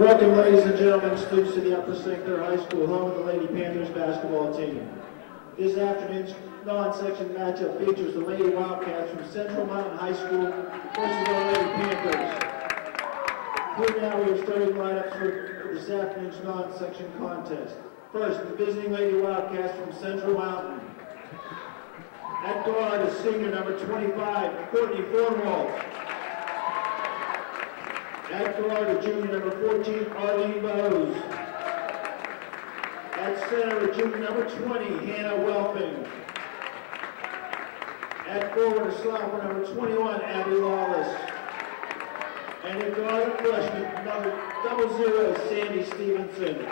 Welcome, ladies and gentlemen, students to the Upper St. Clair High School home of the Lady Panthers basketball team. This afternoon's non-section matchup features the Lady Wildcats from Central Mountain High School versus our Lady Panthers. Here now we are starting lineups for this afternoon's non-section contest. First, the visiting Lady Wildcats from Central Mountain. At guard is senior number 25, Courtney Thornwald. At guard is junior number 14, Arlene Bowes. At center is junior number 20, Hannah Welping. At forward is sophomore number 21, Abby Lawless. And at guard, freshman number 00, Sandy Stevenson.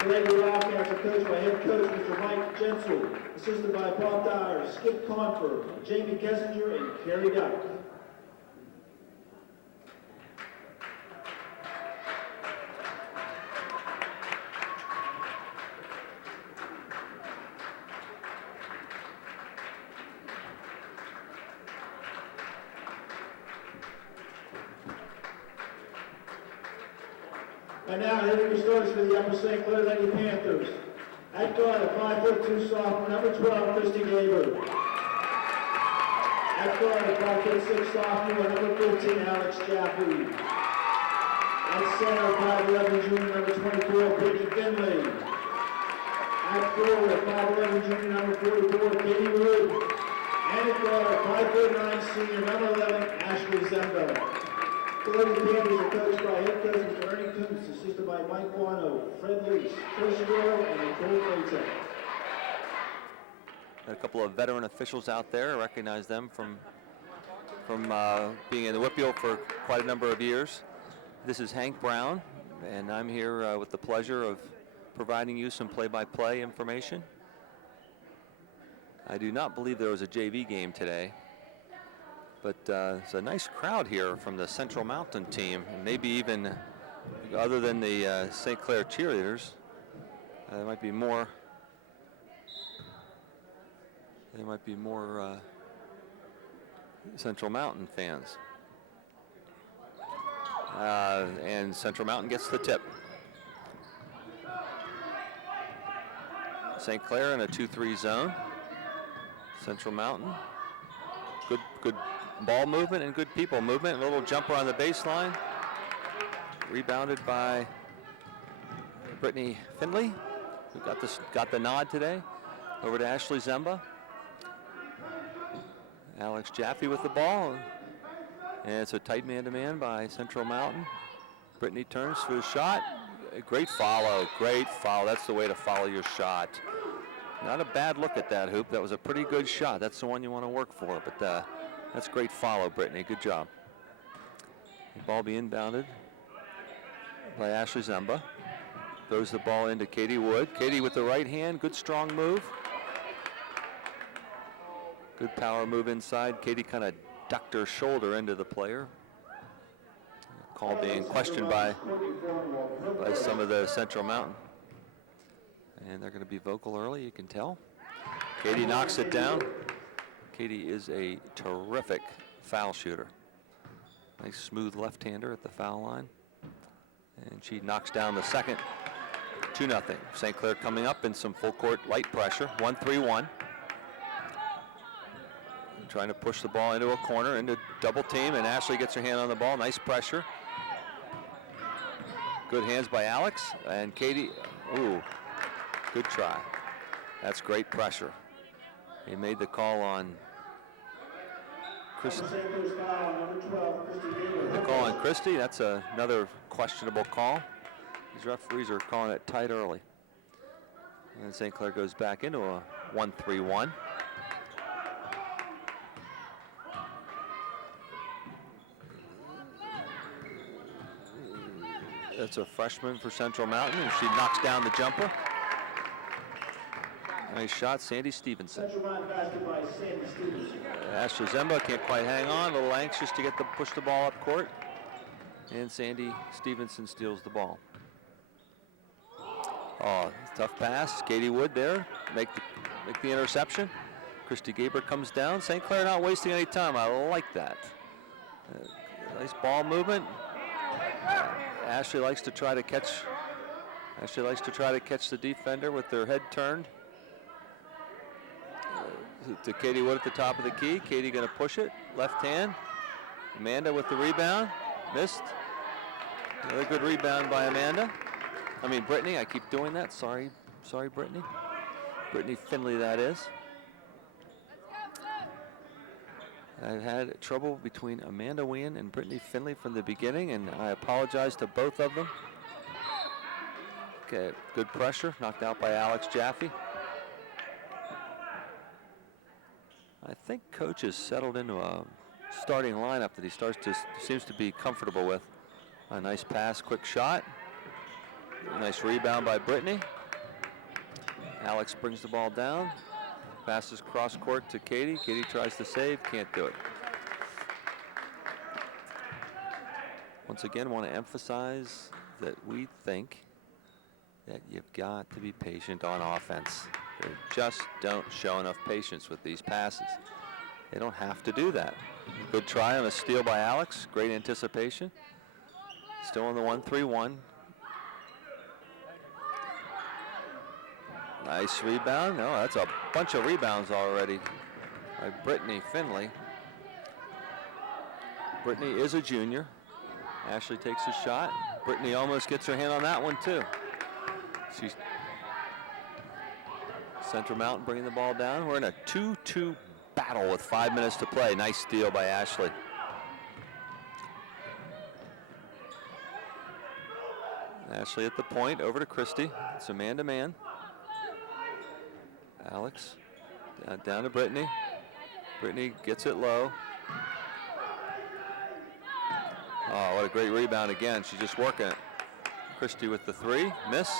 The Lady Wildcats are coached by head coach Mr. Mike Jensel, assisted by Bob Dyer, Skip Confer, Jamie Kessinger, and Carrie Duck. And now hitting the starters for the Upper St. Clair Lady Panthers. At guard, a 5'2" sophomore, number 12, Christy Gaber. At guard, a 5'6" sophomore, number 15, Alex Jaffe. At center, 5'11" junior, number 24, Brittany Finley. At forward, a 5'11" junior, number 44, Katie Wood. And at guard, a 5'9" senior, number 11, Ashley Zemba. The Lady Panthers are coached by head coach Mr. Ernie Koontz, assisted by Mike Guano, Fred Leach, Chris Guerrero, and Nicole Freitas. A couple of veteran officials out there. I recognize them from being in the WPIAL for quite a number of years. This is Hank Brown, and I'm here with the pleasure of providing you some play-by-play information. I do not believe there was a JV game today, but it's a nice crowd here from the Central Mountain team, and maybe even other than the St. Clair cheerleaders, there might be more. There might be more Central Mountain fans. And Central Mountain gets the tip. St. Clair in a 2-3 zone. Central Mountain, good ball movement and good people movement. A little jumper on the baseline. Rebounded by Brittany Finley, who got the nod today. Over to Ashley Zemba. Alex Jaffe with the ball. And it's a tight man-to-man by Central Mountain. Brittany turns for the shot. Great follow, great foul. That's the way to follow your shot. Not a bad look at that hoop. That was a pretty good shot. That's the one you want to work for. But that's great follow, Brittany. Good job. The ball being inbounded by Ashley Zemba. Throws the ball into Katie Wood. Katie with the right hand. Good strong move. Good power move inside. Katie kind of ducked her shoulder into the player. Call being questioned by some of the Central Mountain. And they're going to be vocal early, you can tell. Katie knocks it down. Katie is a terrific foul shooter. Nice smooth left-hander at the foul line. And she knocks down the second. 2-0. St. Clair coming up in some full court light pressure. 1-3-1. Trying to push the ball into a corner, into double team, and Ashley gets her hand on the ball. Nice pressure. Good hands by Alex, and Katie, ooh, good try. That's great pressure. He made the call on Christy. The call on Christy, that's another questionable call. These referees are calling it tight early. And St. Clair goes back into a 1-3-1. That's a freshman for Central Mountain, and she knocks down the jumper. Nice shot, Sandy Stevenson. Ashley Zemba can't quite hang on, a little anxious to push the ball up court. And Sandy Stevenson steals the ball. Oh, tough pass. Katie Wood there, make the interception. Christy Gaber comes down. St. Clair not wasting any time. I like that. Nice ball movement. Ashley likes to try to catch. Ashley likes to try to catch the defender with their head turned. To Katie Wood at the top of the key. Katie going to push it. Left hand. Amanda with the rebound. Missed. Another good rebound by Amanda. I mean Brittany. I keep doing that. Sorry, Brittany. Brittany Finley, that is. I had trouble between Amanda Wien and Brittany Finley from the beginning, and I apologize to both of them. Okay, good pressure, knocked out by Alex Jaffe. I think coach has settled into a starting lineup that he seems to be comfortable with. A nice pass, quick shot. A nice rebound by Brittany. Alex brings the ball down. Passes cross court to Katie. Katie tries to save, can't do it. Once again, want to emphasize that we think that you've got to be patient on offense. They just don't show enough patience with these passes. They don't have to do that. Good try on a steal by Alex. Great anticipation. Still on the 1-3-1. Nice rebound. No, that's a bunch of rebounds already by Brittany Finley. Brittany is a junior. Ashley takes a shot. Brittany almost gets her hand on that one too. She's Central Mountain bringing the ball down. We're in a 2-2 battle with 5 minutes to play. Nice steal by Ashley. Ashley at the point, over to Christie. It's a man-to-man. Alex down to Brittany. Brittany gets it low. Oh, what a great rebound again. She's just working it. Christie with the three, miss.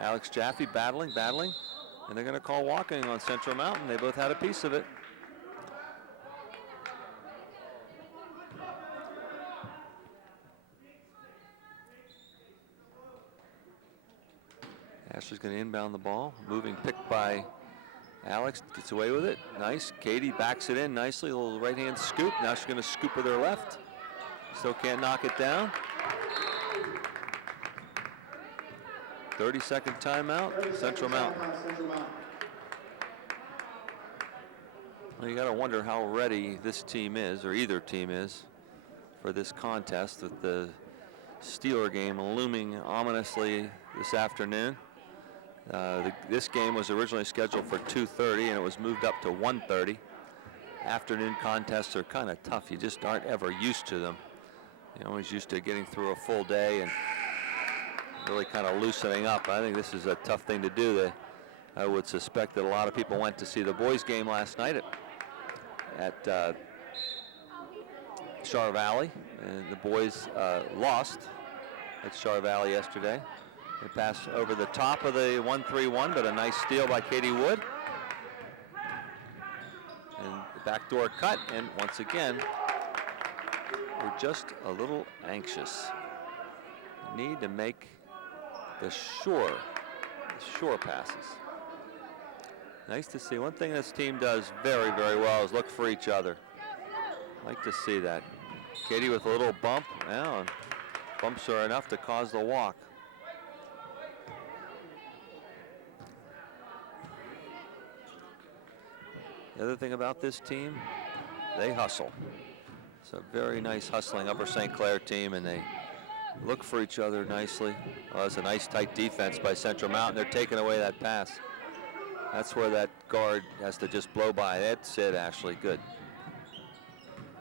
Alex Jaffe battling, and they're going to call walking on Central Mountain. They both had a piece of it. Ashley's going to inbound the ball. Moving pick by Alex, gets away with it. Nice. Katie backs it in nicely. A little right hand scoop. Now she's going to scoop with her left. Still can't knock it down. 30-second timeout. Central Mountain. Well, you got to wonder how ready this team is, or either team is, for this contest with the Steeler game looming ominously this afternoon. This game was originally scheduled for 2:30 and it was moved up to 1:30. Afternoon contests are kind of tough. You just aren't ever used to them. You're always used to getting through a full day and really kind of loosening up. I think this is a tough thing to do. I would suspect that a lot of people went to see the boys game last night at Char Valley, and the boys lost at Char Valley yesterday. They passed over the top of the 1-3-1, but a nice steal by Katie Wood. And the backdoor cut, and once again, we're just a little anxious. We need to make the sure passes. Nice to see. One thing this team does very, very well is look for each other. Like to see that. Katie with a little bump. Well, bumps are enough to cause the walk. The other thing about this team, they hustle. It's a very nice hustling Upper St. Clair team, and they look for each other nicely. Oh, it's a nice tight defense by Central Mountain. They're taking away that pass. That's where that guard has to just blow by. That's it, Ashley. Good.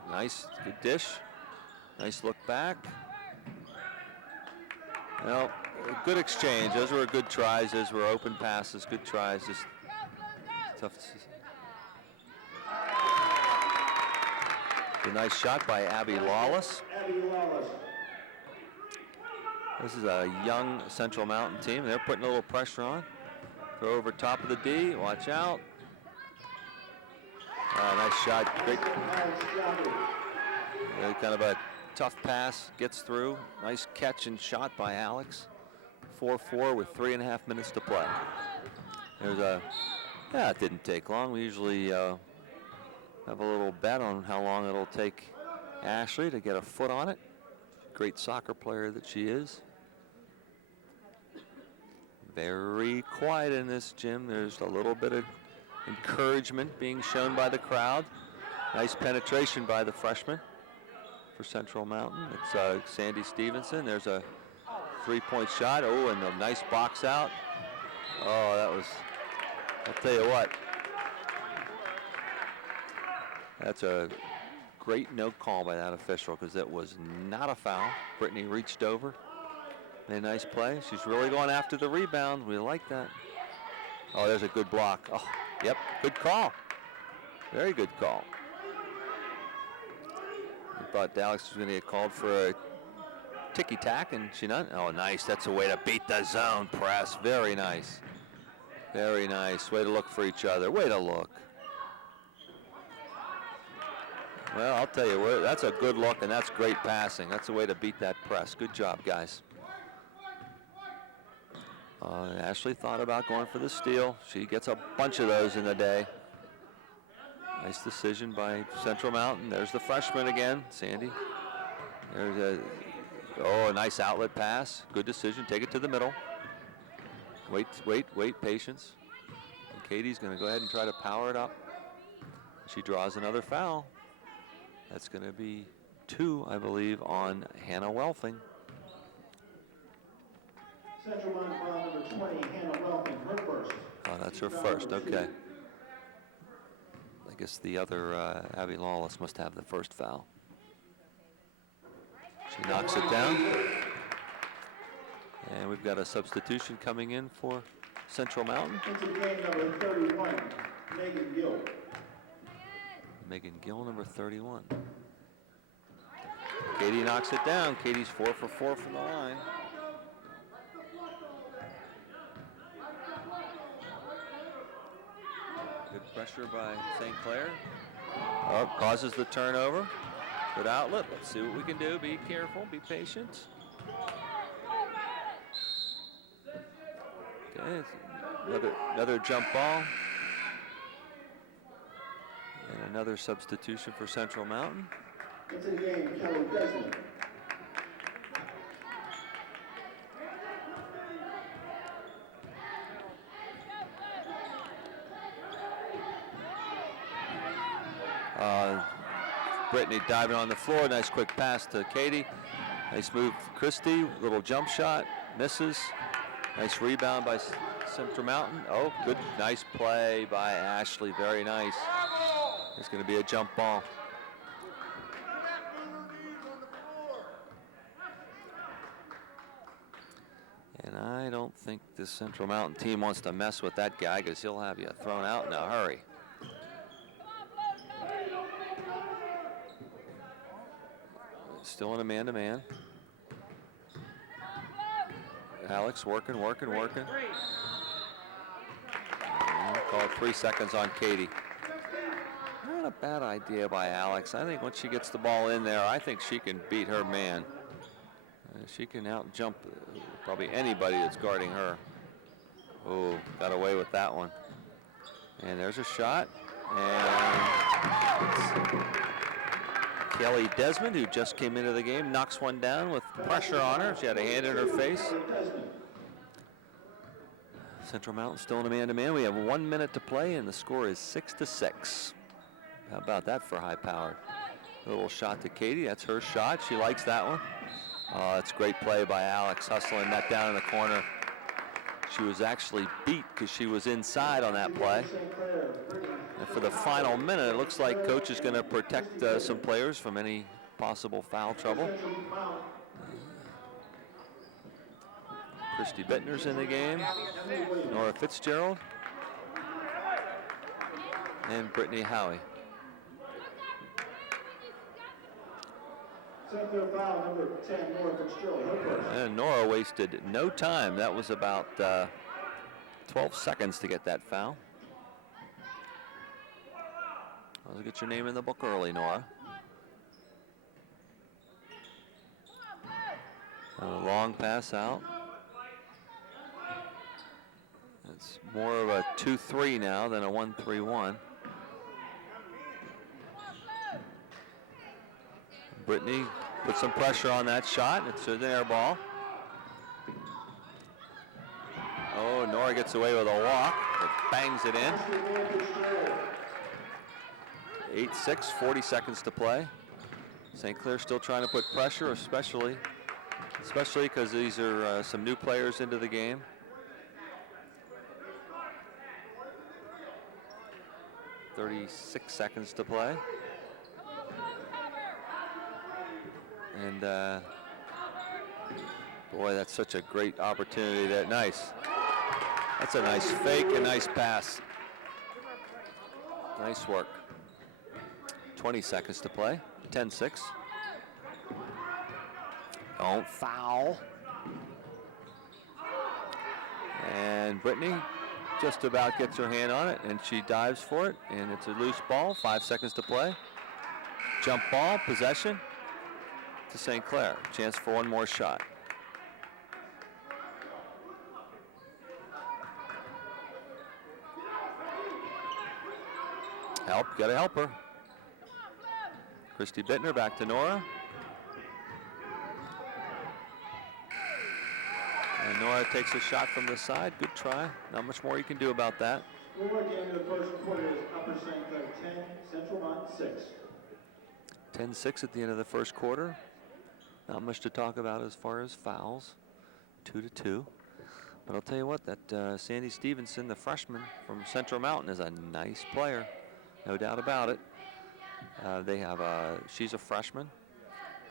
Nice, good dish. Nice look back. Well, good exchange. Those were good tries. Those were open passes. Good tries. Just tough to see. A nice shot by Abby Lawless. This is a young Central Mountain team. They're putting a little pressure on. Throw over top of the D. Watch out. Nice shot. Great. Kind of a tough pass. Gets through. Nice catch and shot by Alex. 4-4 with 3.5 minutes to play. There's a. Yeah, it didn't take long. We usually have a little bet on how long it'll take Ashley to get a foot on it. great soccer player that she is. Very quiet in this gym. There's a little bit of encouragement being shown by the crowd. Nice penetration by the freshman for Central Mountain. It's Sandy Stevenson. There's a three-point shot. Oh, and a nice box out. Oh, that was, I'll tell you what. That's a great no call by that official because it was not a foul. Brittany reached over. Made a nice play. She's really going after the rebound. We like that. Oh, there's a good block. Oh, yep, good call. Very good call. I thought Dallas was going to get called for a ticky-tack, and she not. Oh, nice. That's a way to beat the zone press. Very nice. Very nice. Way to look for each other. Way to look. Well, I'll tell you, that's a good look, and that's great passing. That's a way to beat that press. Good job, guys. Ashley thought about going for the steal. She gets a bunch of those in the day. Nice decision by Central Mountain. There's the freshman again, Sandy. There's a nice outlet pass. Good decision. Take it to the middle. Wait, patience. And Katie's going to go ahead and try to power it up. She draws another foul. That's going to be 2, I believe, on Hannah Welfing. Central Mountain foul number 20, Hannah Welfing, her first. Oh, that's her first, okay. I guess the other, Abby Lawless, must have the first foul. She knocks it down. And we've got a substitution coming in for Central Mountain. Into game number 31, Megan Gill. Megan Gill, number 31. Katie knocks it down. Katie's 4 for 4 from the line. Good pressure by St. Clair. Oh, causes the turnover. Good outlet. Let's see what we can do. Be careful. Be patient. Okay, another jump ball. And another substitution for Central Mountain. Into the game, Kelly Desmond. Brittany diving on the floor. Nice quick pass to Katie. Nice move for Christie. Little jump shot. Misses. Nice rebound by Central Mountain. Oh, good. Nice play by Ashley. Very nice. It's going to be a jump ball. And I don't think this Central Mountain team wants to mess with that guy because he'll have you thrown out in a hurry. Still in a man-to-man. Alex working. And call 3 seconds on Katie. Not a bad idea by Alex. I think once she gets the ball in there, I think she can beat her man. She can out-jump probably anybody that's guarding her. Oh, got away with that one. And there's a shot. And Kelly Desmond, who just came into the game, knocks one down with pressure on her. She had a hand in her face. Central Mountain still in a man-to-man. We have 1 minute to play, and the score is 6-6. How about that for high-powered? A little shot to Katie. That's her shot. She likes that one. That's great play by Alex, hustling that down in the corner. She was actually beat because she was inside on that play. And for the final minute, it looks like coach is going to protect some players from any possible foul trouble. Christy Bittner's in the game. Nora Fitzgerald. And Brittany Howie. Foul number 10, Nora Fitzgerald. And Nora wasted no time. That was about 12 seconds to get that foul. I'll get your name in the book early, Nora. A long pass out. It's more of a 2-3 now than a 1-3-1. Brittany put some pressure on that shot. It's an air ball. Oh, Nora gets away with a walk, but bangs it in. 8-6, 40 seconds to play. St. Clair still trying to put pressure, especially because these are some new players into the game. .36 seconds to play. And boy, that's such a great opportunity. That's a nice fake, a nice pass. Nice work. 20 seconds to play, 10-6. Don't foul. And Brittany just about gets her hand on it, and she dives for it, and it's a loose ball, 5 seconds to play. Jump ball, possession to St. Clair. Chance for one more shot. Gotta help her. Christy Bittner back to Nora. And Nora takes a shot from the side. Good try. Not much more you can do about that. We're at the end of the first quarter is Upper St. Clair 10, Central Mont 6. 10-6 at the end of the first quarter. Not much to talk about as far as fouls. 2-2. But I'll tell you what, that Sandy Stevenson, the freshman from Central Mountain, is a nice player. No doubt about it. She's a freshman.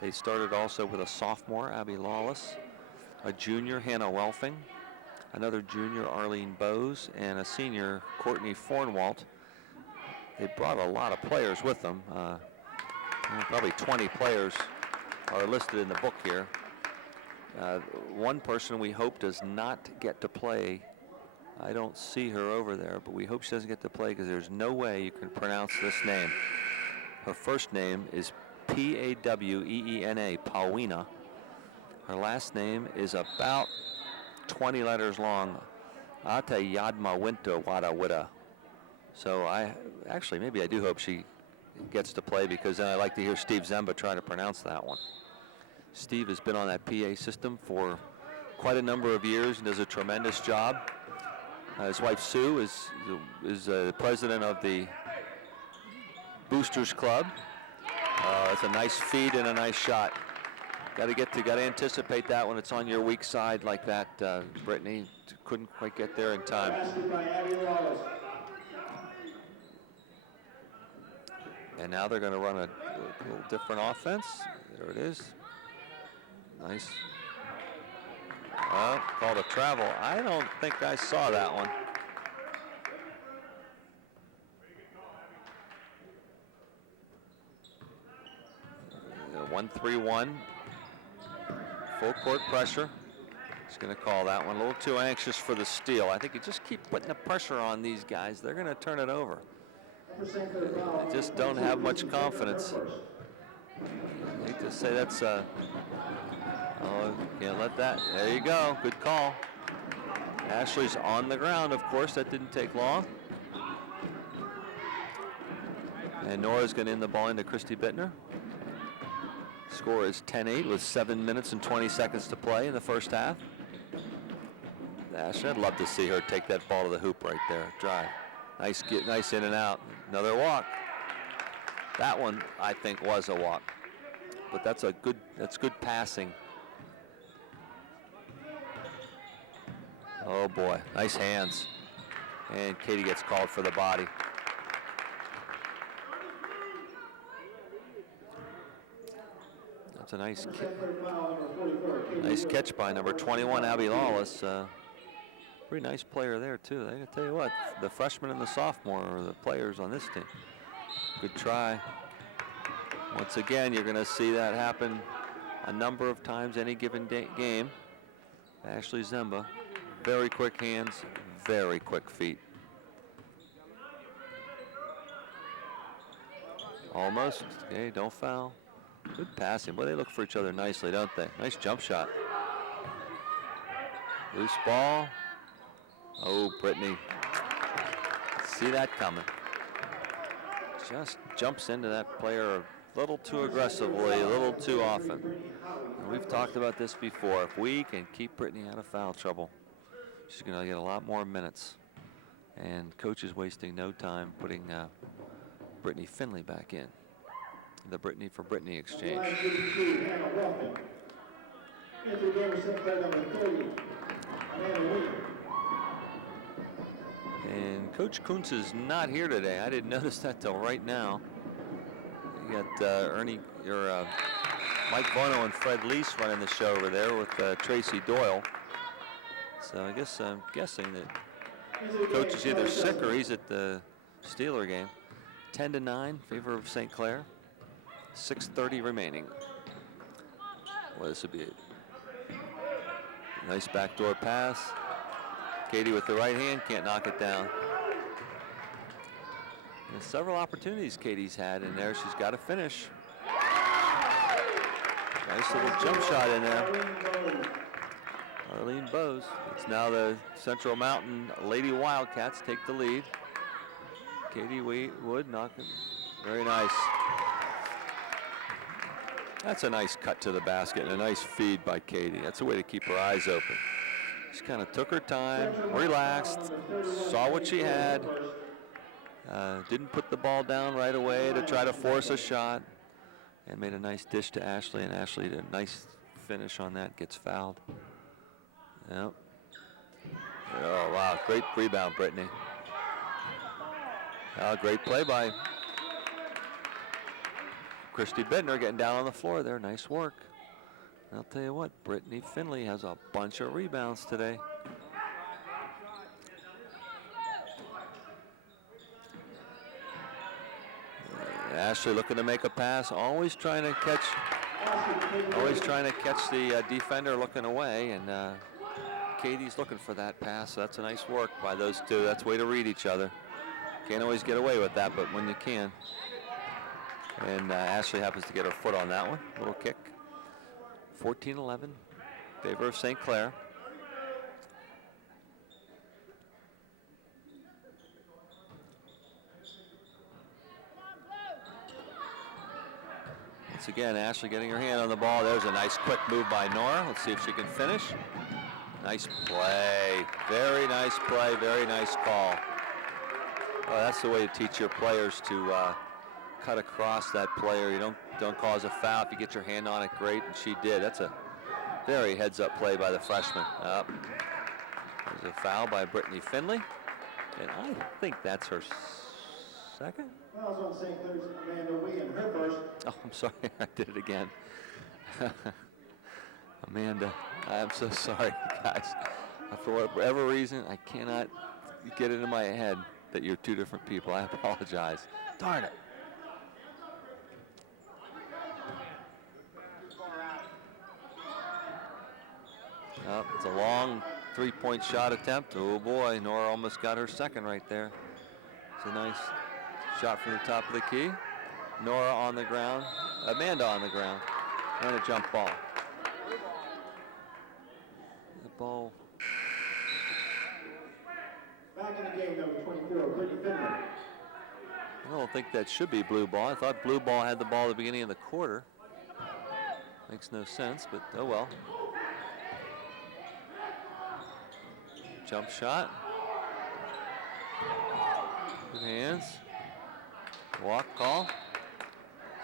They started also with a sophomore, Abby Lawless, a junior, Hannah Welfing, another junior, Arlene Bose, and a senior, Courtney Fornwalt. They brought a lot of players with them. Probably 20 players are listed in the book here. One person we hope does not get to play. I don't see her over there, but we hope she doesn't get to play because there's no way you can pronounce this name. Her first name is P-A-W-E-E-N-A, Pawina. Her last name is about 20 letters long, Ata Yadma Winter Wada Wida. So maybe I do hope she gets to play, because then I like to hear Steve Zemba try to pronounce that one. Steve has been on that PA system for quite a number of years and does a tremendous job. His wife Sue is the president of the Boosters Club. It's a nice feed and a nice shot. Got to anticipate that when it's on your weak side like that. Brittany couldn't quite get there in time. And now they're going to run a little different offense. There it is. Nice. Called a travel. I don't think I saw that one. The 1-3-1. Full court pressure. He's going to call that one. A little too anxious for the steal. I think you just keep putting the pressure on these guys. They're going to turn it over. They just don't have much confidence. I hate to say that's can't let that. There you go. Good call. Ashley's on the ground, of course. That didn't take long. And Nora's going to end the ball into Christy Bittner. Score is 10-8 with 7 minutes and 20 seconds to play in the first half. Ashley, I'd love to see her take that ball to the hoop right there. Drive. Nice in and out. Another walk. That one, I think, was a walk. But that's good passing. Oh boy, nice hands. And Katie gets called for the body. That's a nice catch by number 21, Abby Lawless. Pretty nice player there too. I tell you what, the freshman and the sophomore are the players on this team. Good try. Once again, you're going to see that happen a number of times any given game. Ashley Zemba, very quick hands, very quick feet. Almost. Okay, don't foul. Good passing. Boy, they look for each other nicely, don't they? Nice jump shot. Loose ball. Oh, Brittany. See that coming. Just jumps into that player a little too aggressively, a little too often. And we've talked about this before. If we can keep Brittany out of foul trouble, she's going to get a lot more minutes. And coach is wasting no time putting Brittany Finley back in. The Brittany for Brittany exchange. And Coach Kuntz is not here today. I didn't notice that till right now. You got Mike Bono and Fred Lease running the show over there with Tracy Doyle. So I guess I'm guessing that Coach is either sick or he's at the Steeler game. 10-9, favor of St. Clair. 6:30 remaining. Well, this would be a nice backdoor pass. Katie with the right hand, can't knock it down. And several opportunities Katie's had in there. She's got to finish. Nice little jump shot in there. Arlene Bowes. It's now the Central Mountain Lady Wildcats take the lead. Katie Wood knocking. Very nice. That's a nice cut to the basket and a nice feed by Katie. That's a way to keep her eyes open. She kind of took her time, relaxed, saw what she had, didn't put the ball down right away to try to force a shot, and made a nice dish to Ashley, and Ashley did a nice finish on that, gets fouled. Yep. Oh, wow, great rebound, Brittany. Great play by Christy Bittner getting down on the floor there. Nice work. I'll tell you what, Brittany Finley has a bunch of rebounds today. Ashley looking to make a pass, always trying to catch the defender looking away, and Katie's looking for that pass. So that's a nice work by those two. That's a way to read each other. Can't always get away with that, but when you can. And Ashley happens to get her foot on that one. Little kick. 14-11, favor of St. Clair. Once again, Ashley getting her hand on the ball. There's a nice quick move by Nora. Let's see if she can finish. Nice play. Very nice play. Very nice call. Oh, that's the way to teach your players to cut across that player. You don't cause a foul. If you get your hand on it, great, and she did. That's a very heads-up play by the freshman. There's a foul by Brittany Finley, and I think that's her second. Fouls on St. Clair's Amanda Wigan, her first. Oh, I'm sorry, I did it again. Amanda, I'm so sorry, guys. For whatever reason, I cannot get it in my head that you're two different people. I apologize. Darn it. Oh, it's a long three-point shot attempt. Oh boy, Nora almost got her second right there. It's a nice shot from the top of the key. Nora on the ground, Amanda on the ground, and a jump ball. The ball. Back in the game, number 24, Brittany Finley. I don't think that should be blue ball. I thought blue ball had the ball at the beginning of the quarter. Makes no sense, but oh well. Jump shot. Good hands. Walk call.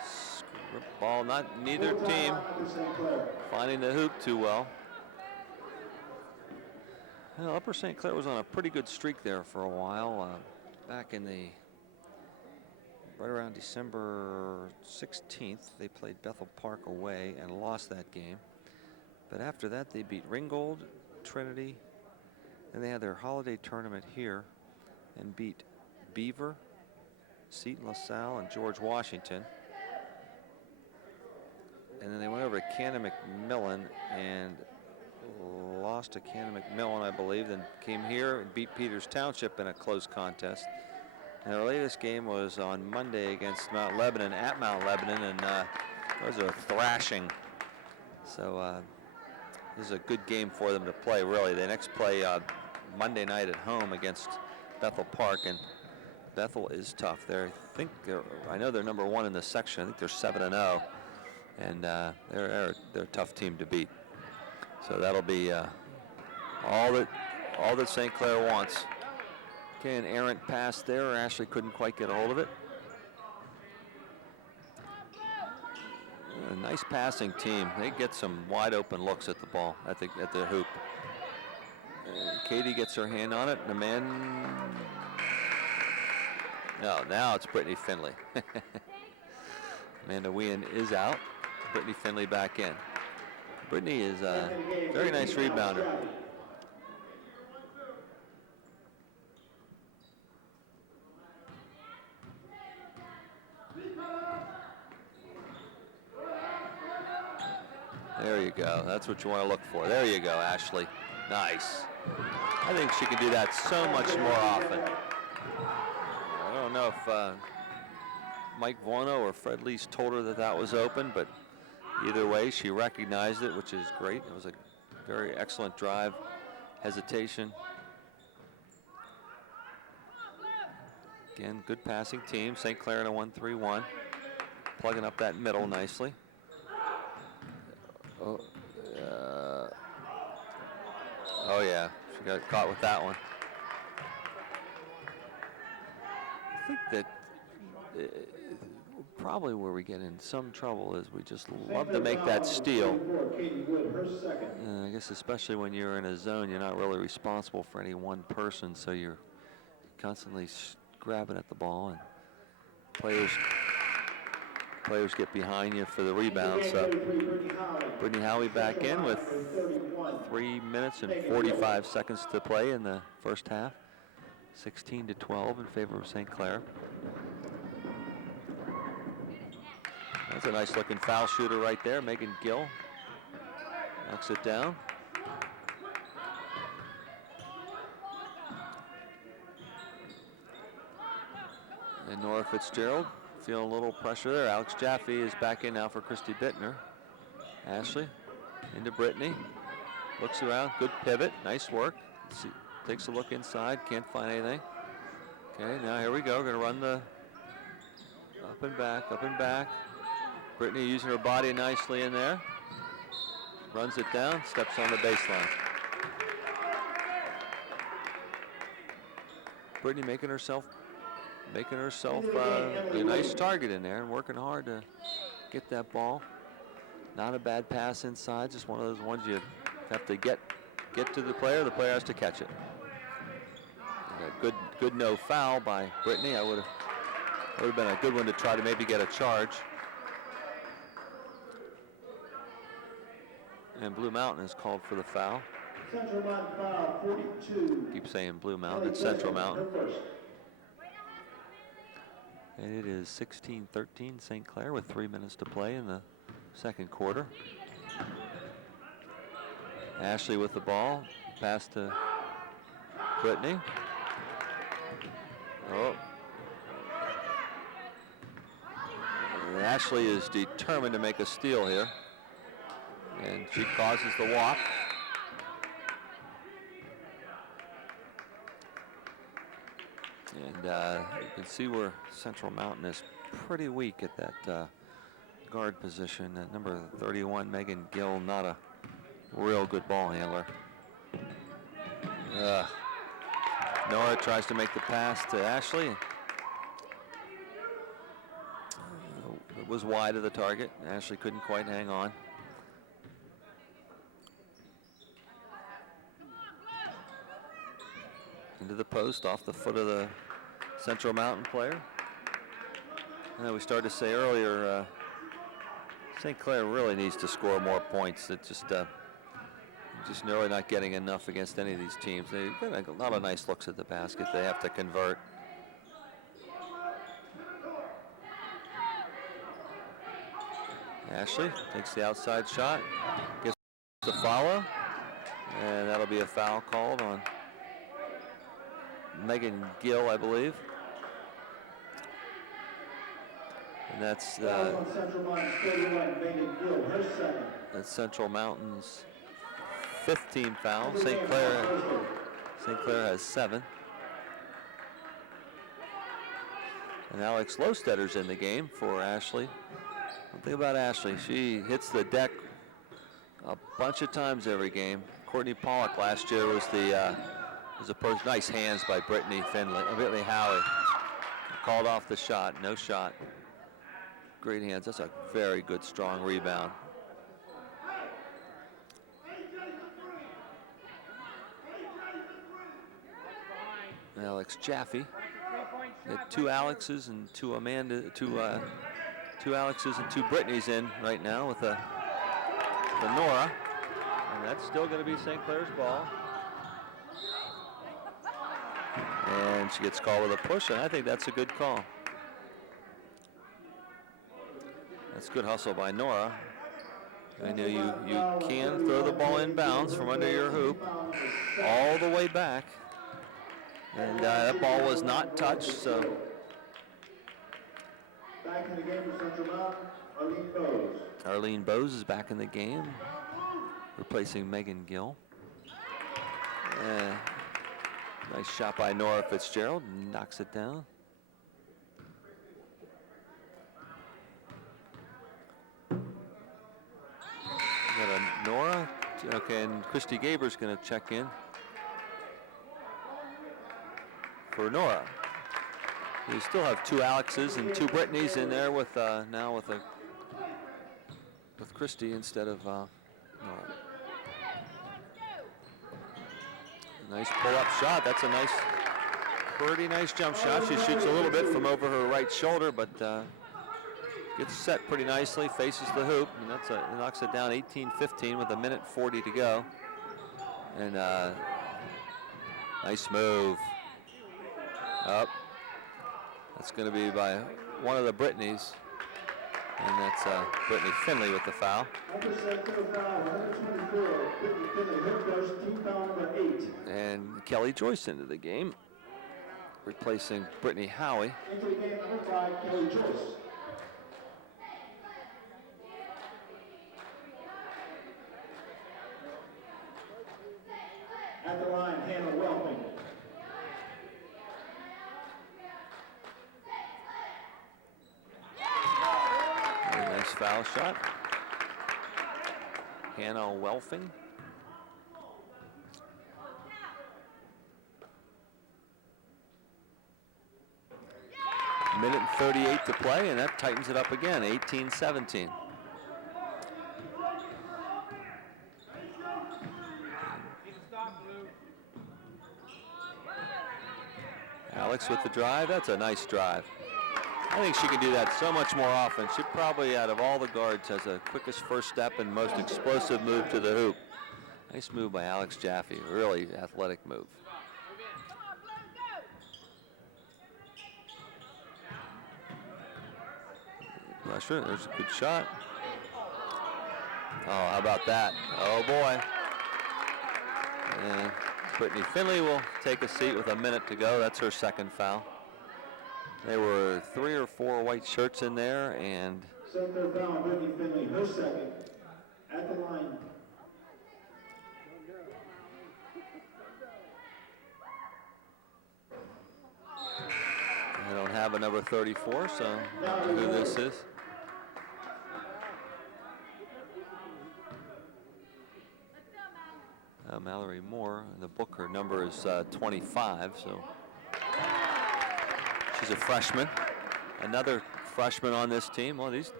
Script ball, neither team finding the hoop too well. Well, Upper St. Clair was on a pretty good streak there for a while. Back in right around December 16th, they played Bethel Park away and lost that game. But after that, they beat Ringgold, Trinity, and they had their holiday tournament here and beat Beaver, Seton LaSalle, and George Washington. And then they went over to Cannon McMillan and lost to Cannon McMillan, I believe, then came here and beat Peters Township in a close contest. And their latest game was on Monday against Mount Lebanon, at Mount Lebanon, and it was a thrashing. So this is a good game for them to play, really. They next play Monday night at home against Bethel Park, and Bethel is tough. I know they're number 1 in the section. I think they're 7-0, and they're a tough team to beat. So that'll be all that St. Clair wants. Okay, an errant pass there. Ashley couldn't quite get a hold of it. A nice passing team. They get some wide open looks at the ball, at the hoop. Katie gets her hand on it, and the man. No, now it's Brittany Finley. Amanda Wien is out. Brittany Finley back in. Brittany is a very nice rebounder. There you go. That's what you want to look for. There you go, Ashley. Nice. I think she can do that so much more often. I don't know if Mike Vuono or Fred Lees told her that was open, but either way, she recognized it, which is great. It was a very excellent drive, hesitation. Again, good passing team. St. Clair in a 1-3-1, plugging up that middle nicely. Oh yeah, she got caught with that one. I think that probably where we get in some trouble is we just love to make that steal. I guess especially when you're in a zone, you're not really responsible for any one person, so you're constantly grabbing at the ball, and players get behind you for the rebound. So Brittany Howie back in with 3 minutes and 45 seconds to play in the first half. 16-12 in favor of St. Clair. That's a nice looking foul shooter right there. Megan Gill knocks it down. And Nora Fitzgerald feeling a little pressure there. Alex Jaffe is back in now for Christy Bittner. Ashley into Brittany. Looks around. Good pivot. Nice work. Takes a look inside. Can't find anything. Okay, now here we go. We're going to run the up and back, up and back. Brittany using her body nicely in there. Runs it down. Steps on the baseline. Brittany making herself a nice target in there and working hard to get that ball. Not a bad pass inside, just one of those ones you have to get to the player has to catch it. Good no foul by Brittany. I would have been a good one to try to maybe get a charge. And Blue Mountain is called for the foul. Central Mountain foul, 42. Keep saying Blue Mountain, it's Central Mountain. And it is 16-13 St. Clair with 3 minutes to play in the second quarter. Ashley with the ball, pass to Brittany. Oh. And Ashley is determined to make a steal here. And she causes the walk. And you can see where Central Mountain is pretty weak at that guard position. At number 31, Megan Gill, not a real good ball handler. Nora tries to make the pass to Ashley. It was wide of the target. Ashley couldn't quite hang on. Into the post, off the foot of the Central Mountain player. And we started to say earlier, St. Clair really needs to score more points. It just really not getting enough against any of these teams. They get a lot of nice looks at the basket. They have to convert. Ashley takes the outside shot, gets the follow, and that'll be a foul called on Megan Gill, I believe. And that's Central Mountain's 5th team foul. St. Clair has 7. And Alex Lostetter's in the game for Ashley. One thing about Ashley, she hits the deck a bunch of times every game. Courtney Pollock last year was opposed. Nice hands by Brittany Howie. Called off the shot, no shot. Great hands. That's a very good, strong rebound. Alex Jaffe. Had two Alexes and two Alexes and two Brittany's in right now with the Nora. And that's still going to be St. Clair's ball. And she gets called with a push, and I think that's a good call. That's good hustle by Nora. I know you can throw the ball in bounds from under your hoop all the way back. And that ball was not touched, so. Back in the game for Central Mountain, Arlene Bose. Arlene Bose is back in the game, replacing Megan Gill. Nice shot by Nora Fitzgerald, knocks it down. Got a Nora, okay, and Christy Gaber's going to check in for Nora. You still have two Alexes and two Brittany's in there with now with Christy instead of Nora. Nice pull-up shot. That's a pretty nice jump shot. She shoots a little bit from over her right shoulder, but gets set pretty nicely, faces the hoop, and it knocks it down 18-15 with 1:40 to go. And nice move. Up. That's going to be by one of the Brittany's, and that's Brittany Finley with the foul. And Kelly Joyce into the game, replacing Brittany Howie. Into the game, number 5, Kelly Joyce. At the line, Hannah Wellman. Nice foul shot. Hannah Welfing. Minute and 38 to play, and that tightens it up again, 18-17. Alex with the drive. That's a nice drive. I think she can do that so much more often. She probably, out of all the guards, has the quickest first step and most explosive move to the hoop. Nice move by Alex Jaffe. Really athletic move. Pressure. There's a good shot. Oh, how about that? Oh, boy. And Brittany Finley will take a seat with a minute to go. That's her second foul. There were 3 or 4 white shirts in there, and Second foul, Brittany Finley, her second. At the line. I don't have a number 34, so I don't know who this is. Mallory Moore. In the book, her number is 25, so she's a freshman. Another freshman on this team. Well, this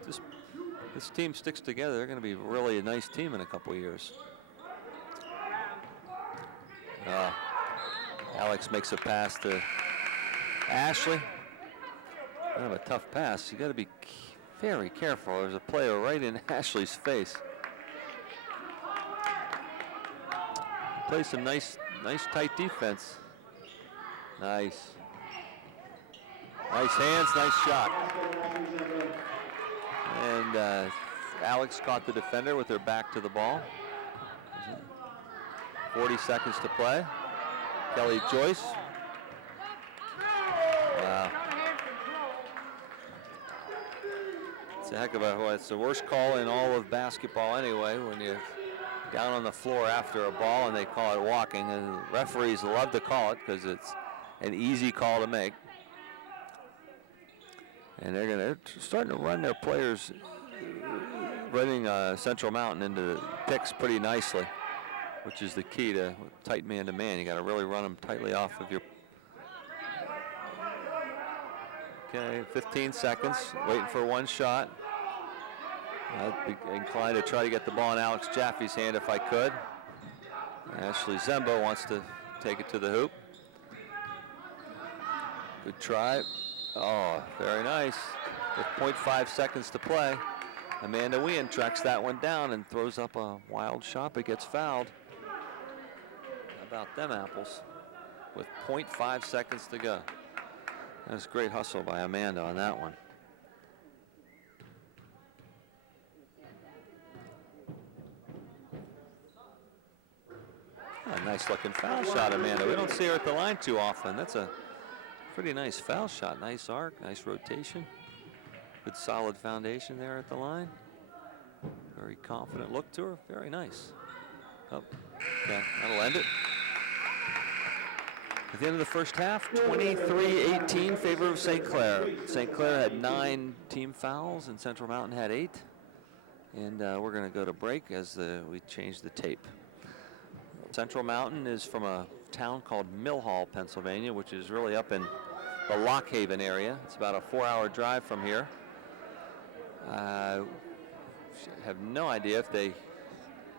team sticks together. They're going to be really a nice team in a couple of years. Alex makes a pass to Ashley. Kind of a tough pass. You got to be very careful. There's a player right in Ashley's face. Play some nice tight defense. Nice hands, nice shot. And Alex caught the defender with her back to the ball. 40 seconds to play. Kelly Joyce. Wow. It's a heck of it's the worst call in all of basketball anyway, when you're down on the floor after a ball and they call it walking, and referees love to call it because it's an easy call to make. And they're starting to run their players, running Central Mountain into the picks pretty nicely, which is the key to tight man-to-man. You got to really run them tightly off of your. Okay, 15 seconds, waiting for one shot. I'd be inclined to try to get the ball in Alex Jaffe's hand if I could. Ashley Zembo wants to take it to the hoop. Good try. Oh, very nice. With 0.5 seconds to play, Amanda Wien tracks that one down and throws up a wild shot, but gets fouled. How about them apples? With 0.5 seconds to go. That's great hustle by Amanda on that one. A nice looking foul shot, Amanda. We don't see her at the line too often. That's a pretty nice foul shot. Nice arc, nice rotation. Good solid foundation there at the line. Very confident look to her. Very nice. Oh, okay, that'll end it. At the end of the first half, 23-18 favor of St. Clair. St. Clair had 9 team fouls and Central Mountain had 8. And we're going to go to break as we change the tape. Central Mountain is from a town called Mill Hall, Pennsylvania, which is really up in the Lock Haven area. It's about a 4-hour drive from here. I have no idea if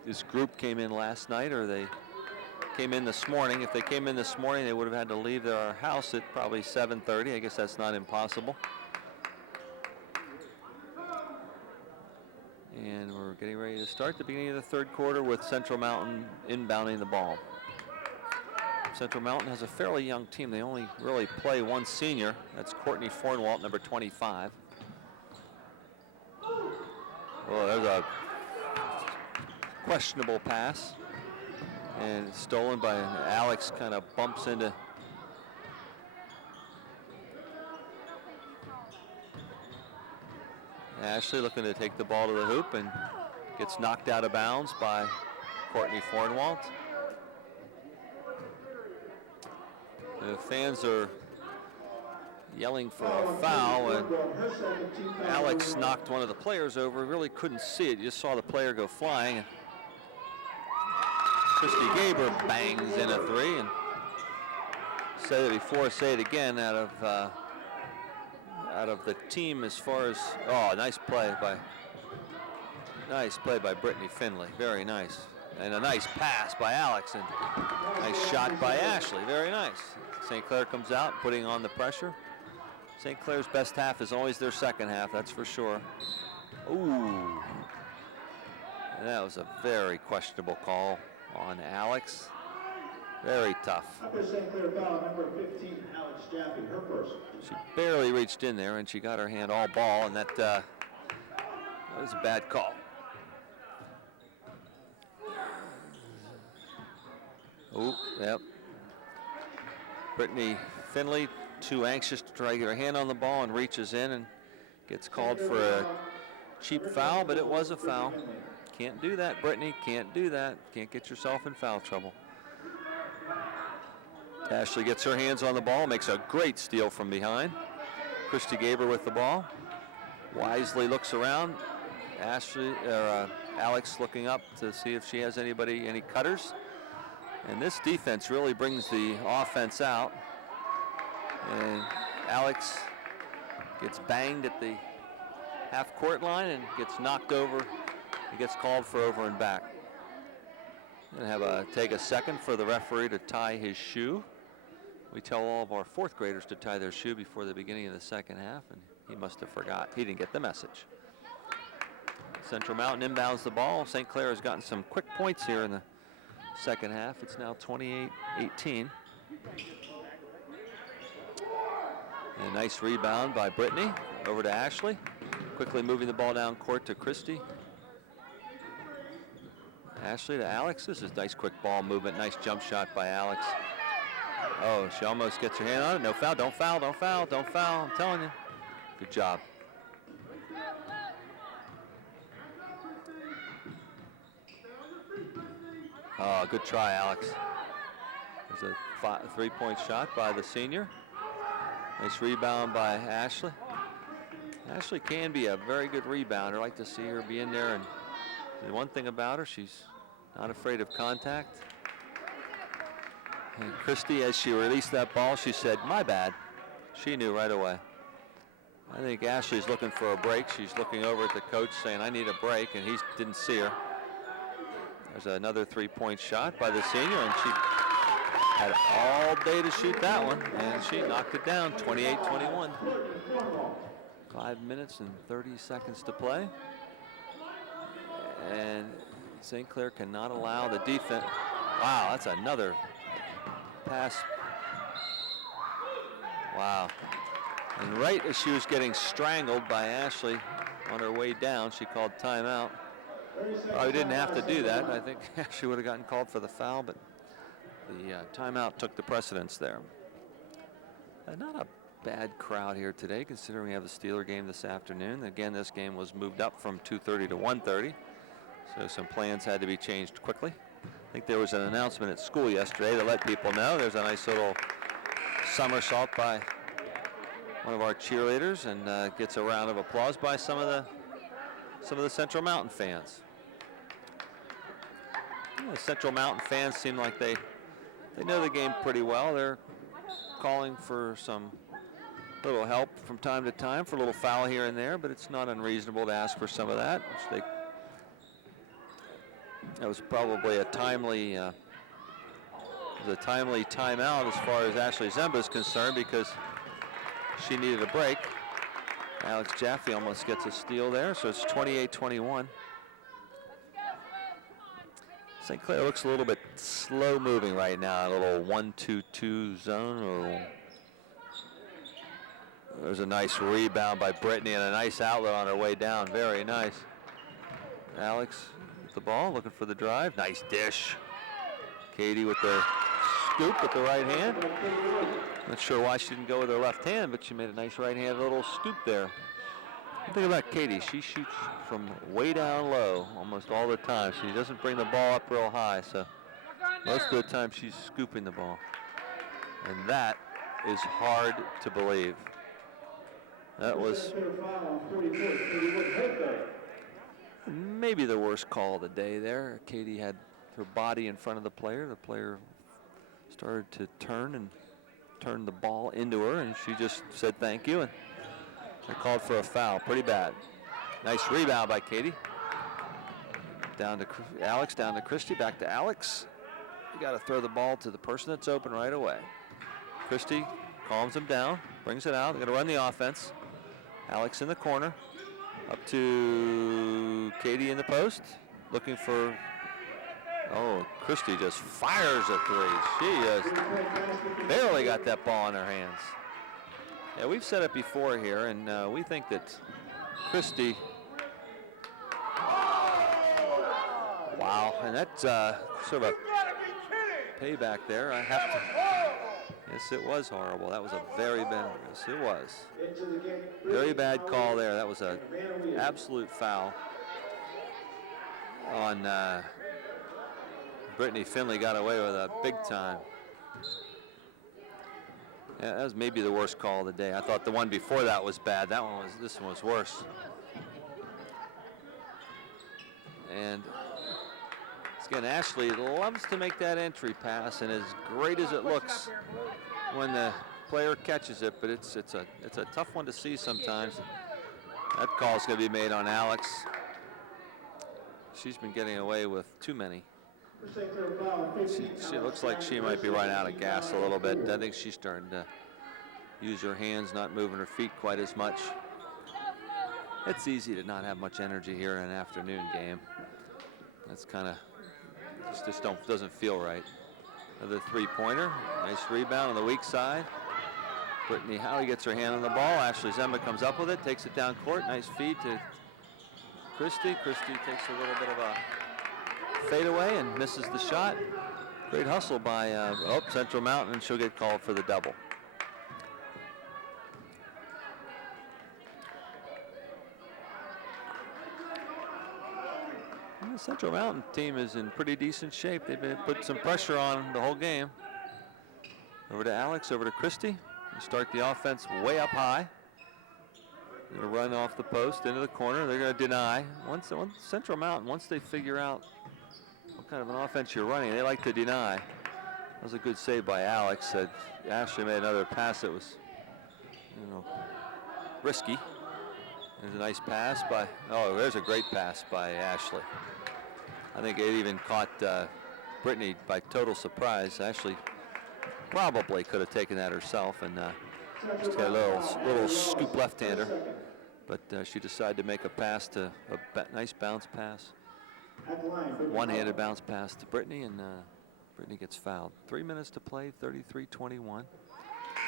this group came in last night or they came in this morning. If they came in this morning, they would have had to leave their house at probably 7:30. I guess that's not impossible. And we're getting ready to start the beginning of the third quarter with Central Mountain inbounding the ball. Central Mountain has a fairly young team. They only really play one senior. That's Courtney Fornwalt, number 25. Well, there's a questionable pass. And it's stolen by Alex, kind of bumps into. Ashley looking to take the ball to the hoop and gets knocked out of bounds by Courtney Fornwalt. The fans are yelling for a foul, and Alex knocked one of the players over. Really couldn't see it. You just saw the player go flying. Christy Gaber bangs in a 3, and say it before, say it again. Out of the team, as far as nice play by Brittany Finley, very nice, and a nice pass by Alex, and nice shot by Ashley, very nice. St. Clair comes out, putting on the pressure. St. Clair's best half is always their second half, that's for sure. Ooh, and that was a very questionable call on Alex. Very tough. St. Clair foul, number 15, Alex Jaffe, her first. She barely reached in there, and she got her hand all ball, and that was a bad call. Oh, yep. Brittany Finley, too anxious to try to get her hand on the ball, and reaches in and gets called for a cheap foul, but it was a foul. Can't do that, Brittany. Can't do that. Can't get yourself in foul trouble. Ashley gets her hands on the ball, makes a great steal from behind. Christy Gaber with the ball. Wisely looks around. Alex looking up to see if she has any cutters. And this defense really brings the offense out. And Alex gets banged at the half-court line and gets knocked over. He gets called for over and back. Gonna take a second for the referee to tie his shoe. We tell all of our fourth graders to tie their shoe before the beginning of the second half, and he must have forgot. He didn't get the message. Central Mountain inbounds the ball. St. Clair has gotten some quick points here in the second half. It's now 28-18. A nice rebound by Brittany over to Ashley. Quickly moving the ball down court to Christy. Ashley to Alex. This is nice quick ball movement. Nice jump shot by Alex. Oh, she almost gets her hand on it. No foul. Don't foul. Don't foul. Don't foul. I'm telling you. Good job. Oh, good try, Alex. There's a 3-point shot by the senior. Nice rebound by Ashley. Ashley can be a very good rebounder. I like to see her be in there, and the one thing about her, she's not afraid of contact. And Christie, as she released that ball, she said, "My bad." She knew right away. I think Ashley's looking for a break. She's looking over at the coach saying, "I need a break," and he didn't see her. There's another three-point shot by the senior, and she had all day to shoot that one, and she knocked it down, 28-21. 5 minutes and 30 seconds to play. And St. Clair cannot allow the defense. Wow, that's another pass. Wow. And right as she was getting strangled by Ashley on her way down, she called timeout. Probably didn't have to do that. I think Ashley would have gotten called for the foul, but the timeout took the precedence there. Not a bad crowd here today, considering we have the Steeler game this afternoon. Again, this game was moved up from 2:30 to 1:30, so some plans had to be changed quickly. I think there was an announcement at school yesterday to let people know there's a nice little somersault by one of our cheerleaders, and gets a round of applause by some of the Central Mountain fans. The Central Mountain fans seem like they know the game pretty well. They're calling for some little help from time to time for a little foul here and there, but it's not unreasonable to ask for some of that. That was probably a timely timeout as far as Ashley Zemba is concerned, because she needed a break. Alex Jaffe almost gets a steal there, so it's 28-21. St. Clair looks a little bit slow moving right now, a little 1-2-2 zone. Or there's a nice rebound by Brittany and a nice outlet on her way down. Very nice. Alex with the ball, looking for the drive. Nice dish. Katie with the scoop with the right hand. Not sure why she didn't go with her left hand, but she made a nice right hand little scoop there. The thing about Katie, she shoots from way down low almost all the time. She doesn't bring the ball up real high, so most of the time she's scooping the ball. And that is hard to believe. That was maybe the worst call of the day there. Katie had her body in front of the player. The player started to turn and turned the ball into her, and she just said thank you, and they called for a foul. Pretty bad. Nice rebound by Katie. Down to Alex, down to Christie, back to Alex. You got to throw the ball to the person that's open right away. Christie calms him down, brings it out. They're going to run the offense. Alex in the corner, up to Katie in the post, looking for. Oh, Christie just fires a three. She just barely got that ball in her hands. Yeah, we've said it before here, and we think that Christie. Wow, and that's sort of a payback there. I have to. Yes, it was horrible. That was a very bad. Yes, it was. Very bad call there. That was an absolute foul on. Brittany Finley got away with a big time. Yeah, that was maybe the worst call of the day. I thought the one before that was bad. This one was worse. And again, Ashley loves to make that entry pass, and as great as it looks when the player catches it, but it's a tough one to see sometimes. That call's going to be made on Alex. She's been getting away with too many. She looks like she might be running out of gas a little bit. I think she's starting to use her hands, not moving her feet quite as much. It's easy to not have much energy here in an afternoon game. That's kind of just doesn't feel right. Another three-pointer, nice rebound on the weak side. Brittany Howie gets her hand on the ball. Ashley Zemba comes up with it, takes it down court. Nice feed to Christie. Christie takes a little bit of a fade away and misses the shot. Great hustle by Central Mountain, and she'll get called for the double. The Central Mountain team is in pretty decent shape. They've been put some pressure on the whole game. Over to Alex, over to Christie. We start the offense way up high. Gonna run off the post into the corner. They're gonna deny. Once Central Mountain, once they figure out what kind of an offense you're running, they like to deny. That was a good save by Alex. Ashley made another pass that was, risky. There's a nice pass by, there's a great pass by Ashley. I think it even caught Brittany by total surprise. Ashley probably could have taken that herself and just got a little scoop left-hander. But she decided to make a pass to a nice bounce pass. One-handed bounce pass to Brittany, and Brittany gets fouled. 3 minutes to play, 33-21.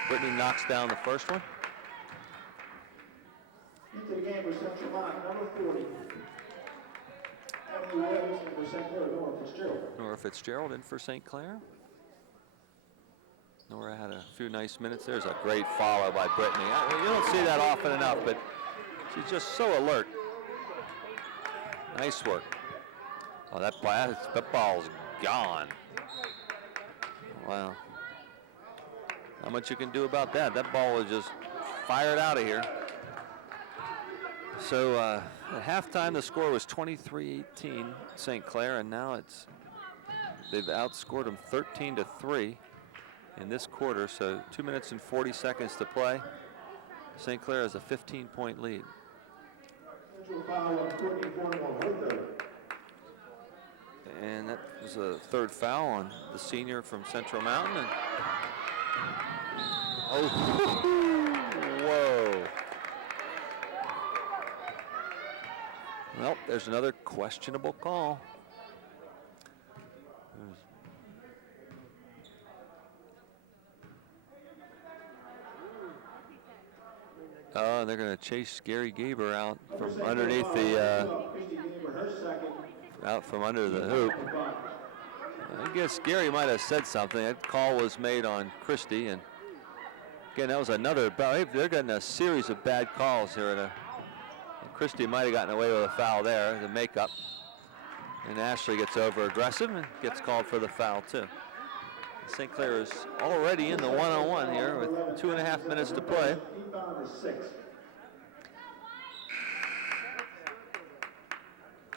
Brittany knocks down the first one. Into the game for Central Mountain, number 40. Emily Williams, and for St. Clair, Nora Fitzgerald. Nora Fitzgerald in for St. Clair. Nora had a few nice minutes. There's a great follow by Brittany. You don't see that often enough, but she's just so alert. Nice work. Oh, that ball's gone. Wow. Not much you can do about that. That ball was just fired out of here. So at halftime, the score was 23-18 St. Clair, and now they've outscored them 13-3 in this quarter. So 2 minutes and 40 seconds to play. St. Clair has a 15-point lead. And that was a third foul on the senior from Central Mountain. And whoa. Well, there's another questionable call. Oh, they're going to chase Gary Gaber out from underneath the, out from under the hoop. I guess Gary might have said something. That call was made on Christie, and again, that was another. They're getting a series of bad calls here. And Christie might have gotten away with a foul there, the makeup. And Ashley gets over aggressive and gets called for the foul too. St. Clair is already in the one-on-one here with 2.5 minutes to play.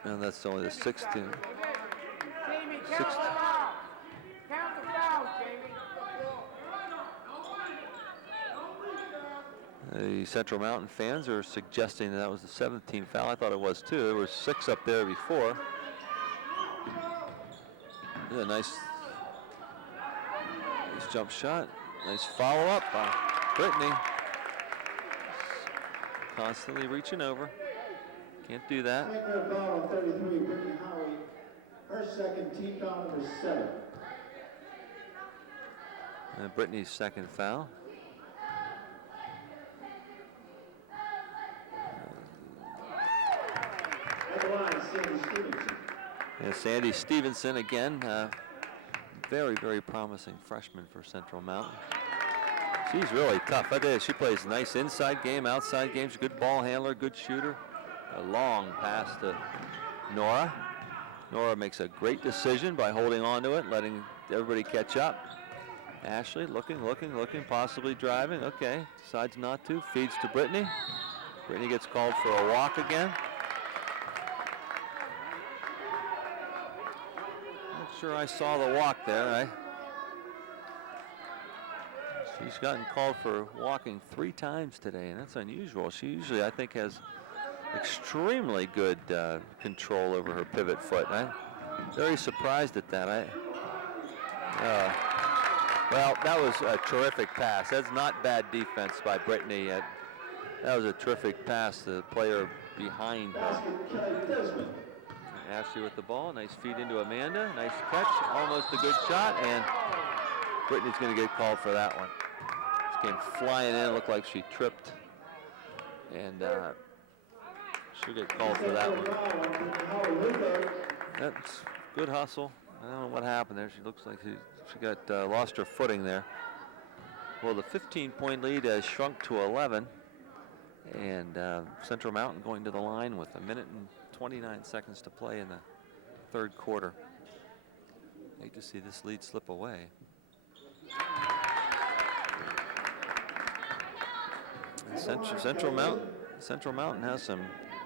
And that's only the 16th. The Central Mountain fans are suggesting that was the 17th foul. I thought it was too. There were 6 up there before. Yeah, nice jump shot. Nice follow-up by Brittany. Constantly reaching over. Can't do that. Foul on 33, Brittany Howie. Her second, team foul number 7. And Brittany's second foul. At the line, Sandy Stevenson. Yeah, Sandy Stevenson again. Very, very promising freshman for Central Mountain. She's really tough. I tell you, she plays a nice inside game, outside game. She's a good ball handler, good shooter. A long pass to Nora. Nora makes a great decision by holding on to it, letting everybody catch up. Ashley looking, possibly driving. Okay, decides not to. Feeds to Brittany. Brittany gets called for a walk again. Not sure I saw the walk there. She's gotten called for walking 3 times today, and that's unusual. She usually, I think, has extremely good control over her pivot foot. I'm very surprised at that. Well, that was a terrific pass. That's not bad defense by Brittany. That was a terrific pass to the player behind her. Ashley with the ball. Nice feed into Amanda. Nice catch. Almost a good shot, and Brittany's going to get called for that one. Came flying in, looked like she tripped, and she'll get called for that one. That's good hustle. I don't know what happened there. She looks like she got lost her footing there. Well, the 15-point lead has shrunk to 11, and Central Mountain going to the line with 1 minute and 29 seconds to play in the third quarter. Hate to see this lead slip away. Central Mountain Central Mountain has some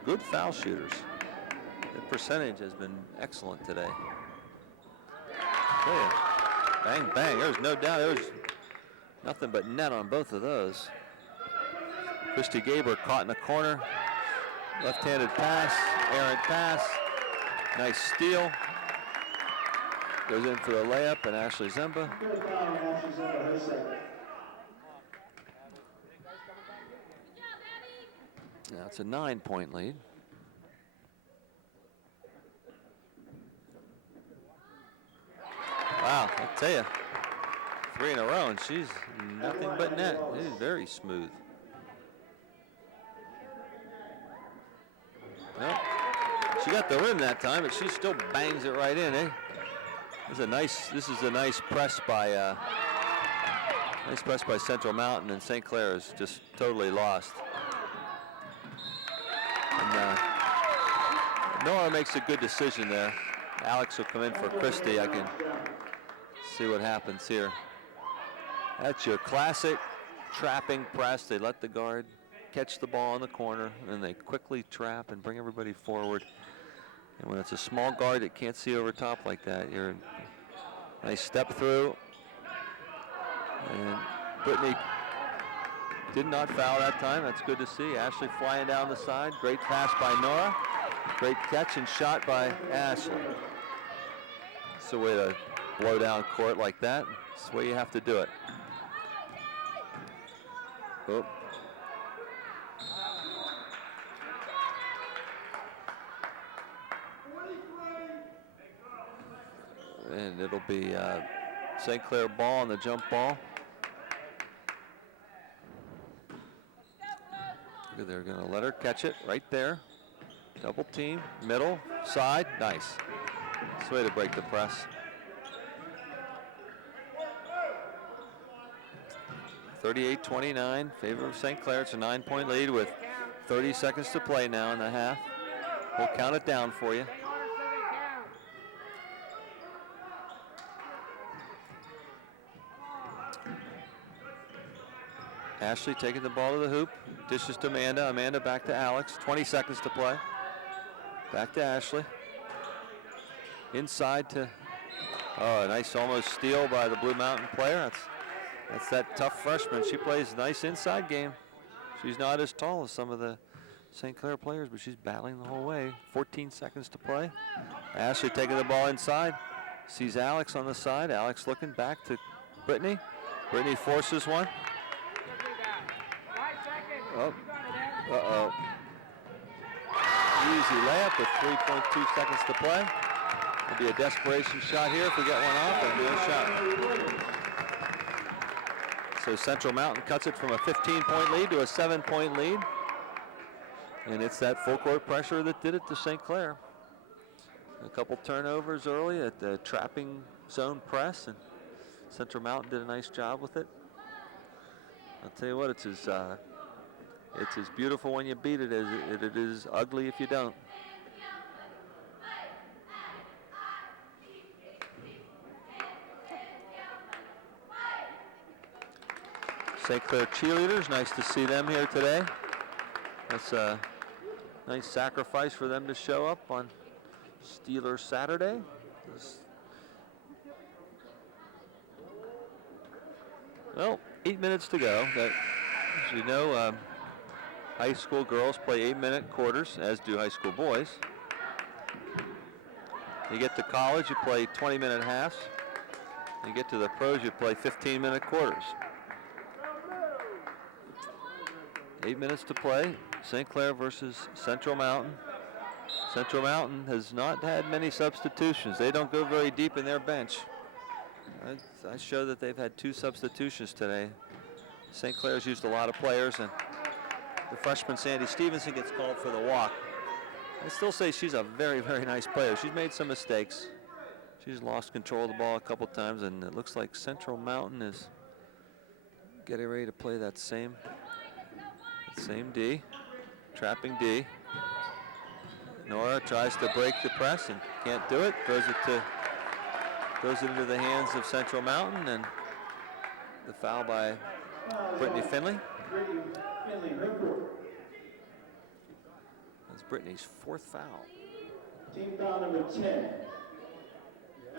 good foul shooters. The percentage has been excellent today. Tell ya, bang, bang. There's no doubt. There's nothing but net on both of those. Christy Gaber caught in the corner. Left-handed pass, errant pass. Nice steal. Goes in for the layup, and Ashley Zemba. Now it's a 9-point lead. Wow, I'll tell you, 3 in a row, and she's nothing but net. It is very smooth. Well, she got the rim that time, but she still bangs it right in, eh? This is a nice press by Central Mountain, and St. Clair is just totally lost. And Nora makes a good decision there. Alex will come in for Christy. I can see what happens here. That's your classic trapping press. They let the guard catch the ball in the corner, and then they quickly trap and bring everybody forward. And when it's a small guard that can't see over top like that, you're a nice step through. And Brittany did not foul that time. That's good to see. Ashley flying down the side. Great pass by Nora. Great catch and shot by Ashley. It's the way to blow down court like that. It's the way you have to do it. Oh. And it'll be St. Clair ball on the jump ball. They're going to let her catch it right there. Double team, middle, side, nice. It's the way to break the press. 38-29, favor of St. Clair. It's a 9-point lead with 30 seconds to play now in the half. We'll count it down for you. Ashley taking the ball to the hoop. Dishes to Amanda. Amanda back to Alex. 20 seconds to play. Back to Ashley. Inside to, oh, a nice almost steal by the Blue Mountain player. That's that tough freshman. She plays a nice inside game. She's not as tall as some of the St. Clair players, but she's battling the whole way. 14 seconds to play. Ashley taking the ball inside. Sees Alex on the side. Alex looking back to Brittany. Brittany forces one. Oh, uh-oh. Easy layup with 3.2 seconds to play. It'll be a desperation shot here if we get one off, and no shot. So Central Mountain cuts it from a 15-point lead to a 7-point lead. And it's that full court pressure that did it to St. Clair. A couple turnovers early at the trapping zone press, and Central Mountain did a nice job with it. I'll tell you what, it's as beautiful when you beat it as it is ugly if you don't. St. Clair cheerleaders, nice to see them here today. That's a nice sacrifice for them to show up on Steelers Saturday. Well, 8 minutes to go. That, as you know, high school girls play 8-minute quarters, as do high school boys. You get to college, you play 20-minute halves. You get to the pros, you play 15-minute quarters. 8 minutes to play. St. Clair versus Central Mountain. Central Mountain has not had many substitutions. They don't go very deep in their bench. I show that they've had 2 substitutions today. St. Clair's used a lot of players, and the freshman Sandy Stevenson gets called for the walk. I still say she's a very, very nice player. She's made some mistakes. She's lost control of the ball a couple times, and it looks like Central Mountain is getting ready to play that same D, trapping D. Nora tries to break the press and can't do it. Throws it into the hands of Central Mountain, and the foul by Brittany Finley. Brittany's 4th foul. Team foul number 10.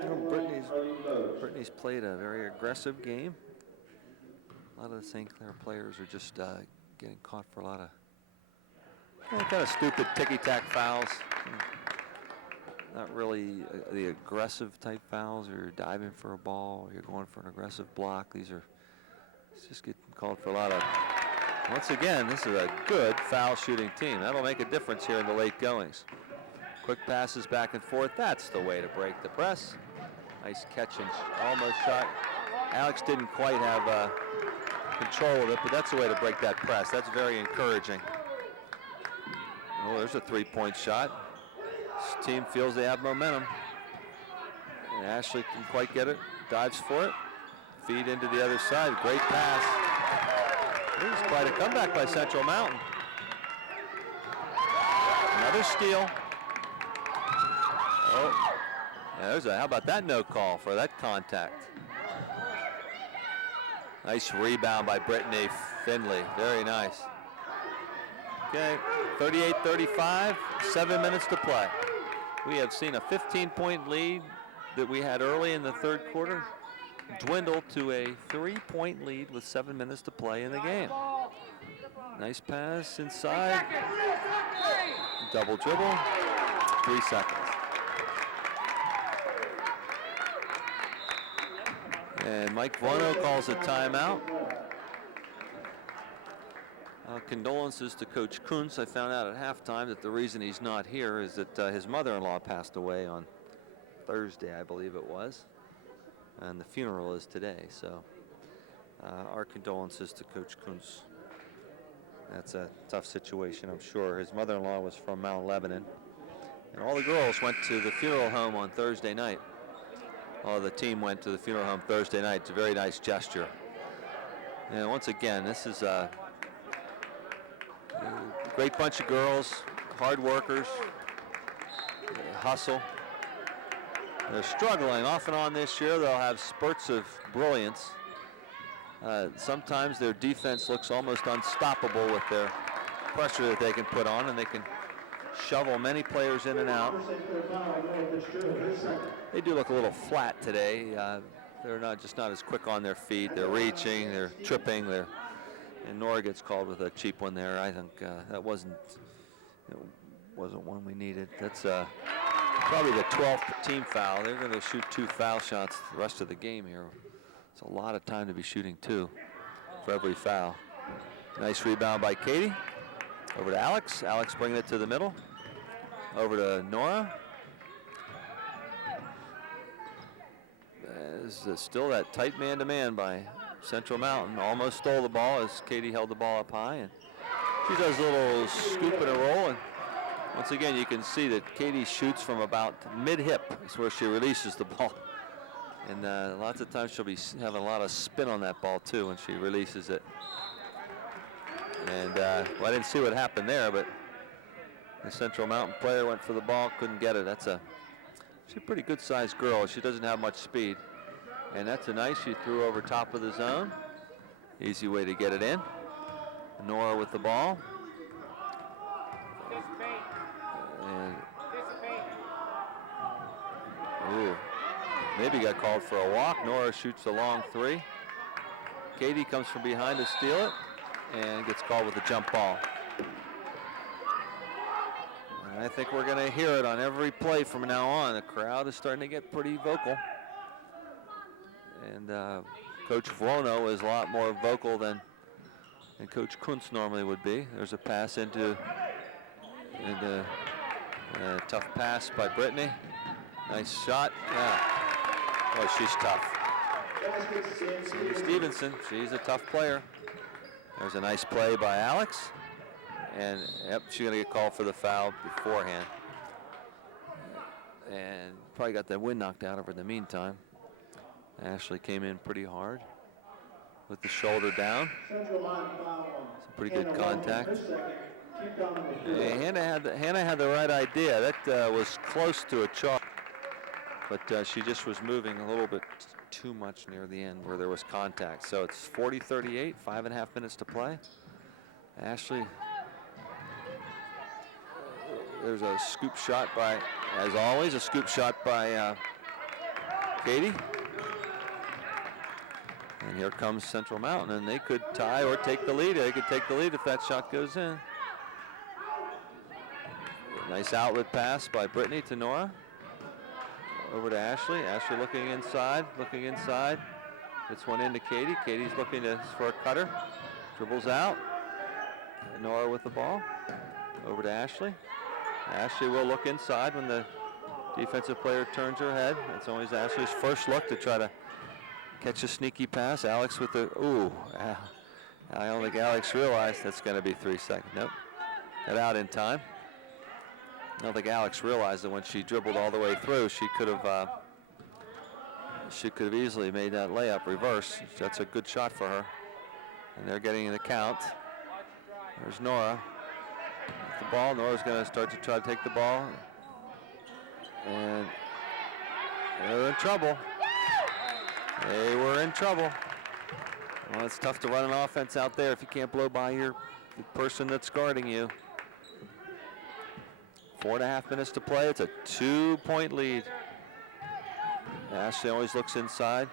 You know, Brittany's played a very aggressive game. A lot of the St. Clair players are just getting caught for a lot of kind of stupid ticky-tack fouls. Not really the aggressive type fouls, or you're diving for a ball, or you're going for an aggressive block. It's just getting called for a lot of. Once again, this is a good foul shooting team. That'll make a difference here in the late goings. Quick passes back and forth. That's the way to break the press. Nice catch and almost shot. Alex didn't quite have control of it, but that's the way to break that press. That's very encouraging. Oh, there's a 3-point shot. This team feels they have momentum. And Ashley can quite get it. Dives for it. Feed into the other side. Great pass. It was quite a comeback by Central Mountain. Another steal. Oh, yeah, how about that no call for that contact? Nice rebound by Brittany Finley. Very nice. Okay, 38-35, 7 minutes to play. We have seen a 15-point lead that we had early in the third quarter dwindle to a 3-point lead with 7 minutes to play in the game. Nice pass inside. Double dribble. 3 seconds. And Mike Vuono calls a timeout. Condolences to Coach Kuntz. I found out at halftime that the reason he's not here is that his mother-in-law passed away on Thursday, I believe it was. And the funeral is today, so our condolences to Coach Kuntz. That's a tough situation, I'm sure. His mother-in-law was from Mount Lebanon. And all the girls went to the funeral home on Thursday night. All the team went to the funeral home Thursday night. It's a very nice gesture. And once again, this is a great bunch of girls, hard workers, hustle. They're struggling off and on this year. They'll have spurts of brilliance. Sometimes their defense looks almost unstoppable with their pressure that they can put on, and they can shovel many players in and out. They do look a little flat today. They're not as quick on their feet. They're reaching, they're tripping, and Nora gets called with a cheap one there. I think that wasn't one we needed. That's probably the 12th team foul. They're going to shoot 2 foul shots the rest of the game here. It's a lot of time to be shooting 2 for every foul. Nice rebound by Katie. Over to Alex. Alex bringing it to the middle. Over to Nora. There's still that tight man-to-man by Central Mountain. Almost stole the ball as Katie held the ball up high. And she does a little scoop and a roll. And once again, you can see that Katie shoots from about mid-hip. Is where she releases the ball. And lots of times she'll be having a lot of spin on that ball, too, when she releases it. And well, I didn't see what happened there, but the Central Mountain player went for the ball, couldn't get it. She's a pretty good-sized girl. She doesn't have much speed. And that's a nice, she threw over top of the zone. Easy way to get it in. Nora with the ball. And, ooh, maybe got called for a walk. Nora shoots a long 3. Katie comes from behind to steal it and gets called with a jump ball. And I think we're going to hear it on every play from now on. The crowd is starting to get pretty vocal. And Coach Vuono is a lot more vocal than Coach Kuntz normally would be. There's a pass into a tough pass by Brittany. Nice shot. Yeah. Boy, she's tough. Stevenson, she's a tough player. There's a nice play by Alex. And yep, she's going to get called for the foul beforehand. And probably got that wind knocked out of her in the meantime. Ashley came in pretty hard with the shoulder down. Some pretty good contact. Hannah had the right idea. That was close to a chalk. But she just was moving a little bit too much near the end where there was contact. So it's 40-38, 5.5 minutes to play. Ashley There's a scoop shot by, as always, a scoop shot by Katy. And here comes Central Mountain, and they could tie or take the lead. They could take the lead if that shot goes in. Nice outlet pass by Brittany to Nora. Over to Ashley. Ashley looking inside, Gets one into Katy. Katy's looking for a cutter. Dribbles out. And Nora with the ball. Over to Ashley. Ashley will look inside when the defensive player turns her head. It's always Ashley's first look to try to catch a sneaky pass. Alex with the, I don't think Alex realized that's going to be 3 seconds. Nope, got out in time. I don't think Alex realized that when she dribbled all the way through, she could have easily made that layup reverse. That's a good shot for her. And they're getting the count. There's Nora with the ball. Nora's going to start to try to take the ball. And they're in trouble. They were in trouble. Well, it's tough to run an offense out there if you can't blow by the person that's guarding you. 4.5 minutes to play. It's a 2-point lead. Ashley always looks inside.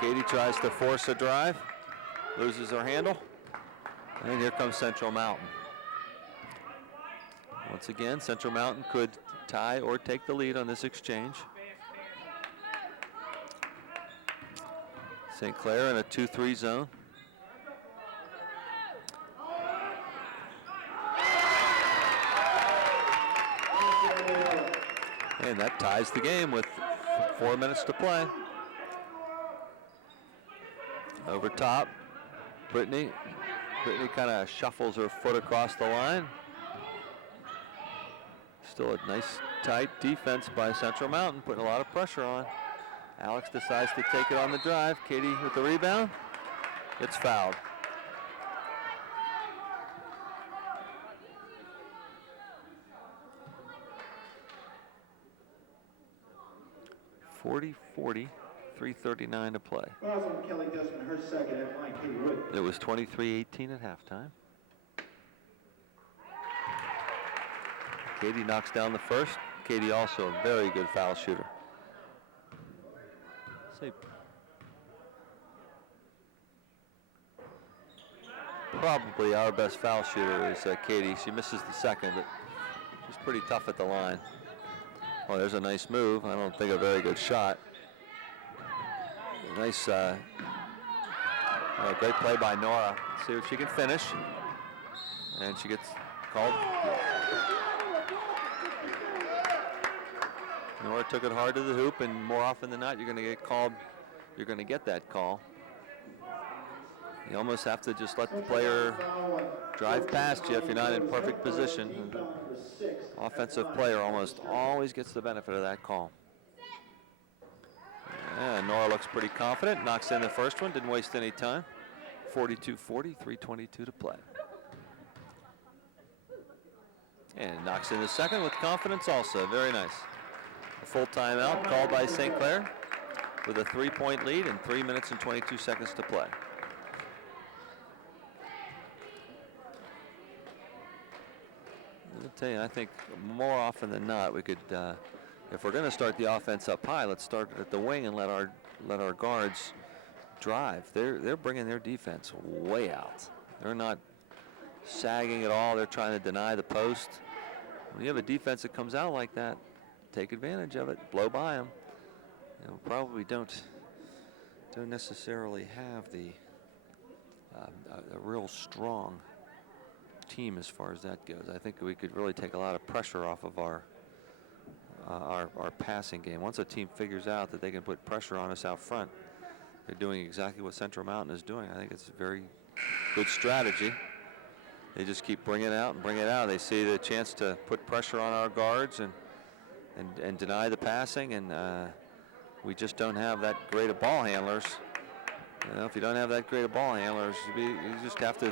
Katy tries to force a drive, loses her handle, and here comes Central Mountain. Once again, Central Mountain could tie or take the lead on this exchange. St. Clair in a 2-3 zone. And that ties the game with 4 minutes to play. Over top, Brittany. Brittany kind of shuffles her foot across the line. Still a nice tight defense by Central Mountain, putting a lot of pressure on. Alex decides to take it on the drive. Katy with the rebound. Gets fouled. .40, 3:39 to play. Rosalind Kelly Desmond, her second at line, Katy Wood. It was 23-18 at halftime. Katy knocks down the first. Katy also a very good foul shooter. Probably our best foul shooter is Katy. She misses the second, but she's pretty tough at the line. Oh, there's a nice move. I don't think a very good shot. Nice, great play by Nora. See if she can finish. And she gets called. Nora took it hard to the hoop, and more often than not, you're going to get called. You're going to get that call. You almost have to just let the player drive past you if you're not in perfect position. Offensive player almost always gets the benefit of that call. Yeah, Nora looks pretty confident, knocks in the first one, didn't waste any time. 42-40, 3:22 to play. And knocks in the second with confidence also, very nice. A full timeout called by St. Clair with a 3-point lead and 3 minutes and 22 seconds to play. I'll tell you, I think more often than not, we could, if we're going to start the offense up high, let's start at the wing and let our guards drive. They're bringing their defense way out. They're not sagging at all. They're trying to deny the post. When you have a defense that comes out like that, take advantage of it. Blow by them. You know, probably don't necessarily have a real strong team as far as that goes. I think we could really take a lot of pressure off of our passing game. Once a team figures out that they can put pressure on us out front, they're doing exactly what Central Mountain is doing. I think it's a very good strategy. They just keep bringing it out and bringing it out. They see the chance to put pressure on our guards and deny the passing, and we just don't have that great of ball handlers. You know, if you don't have that great of ball handlers, you just have to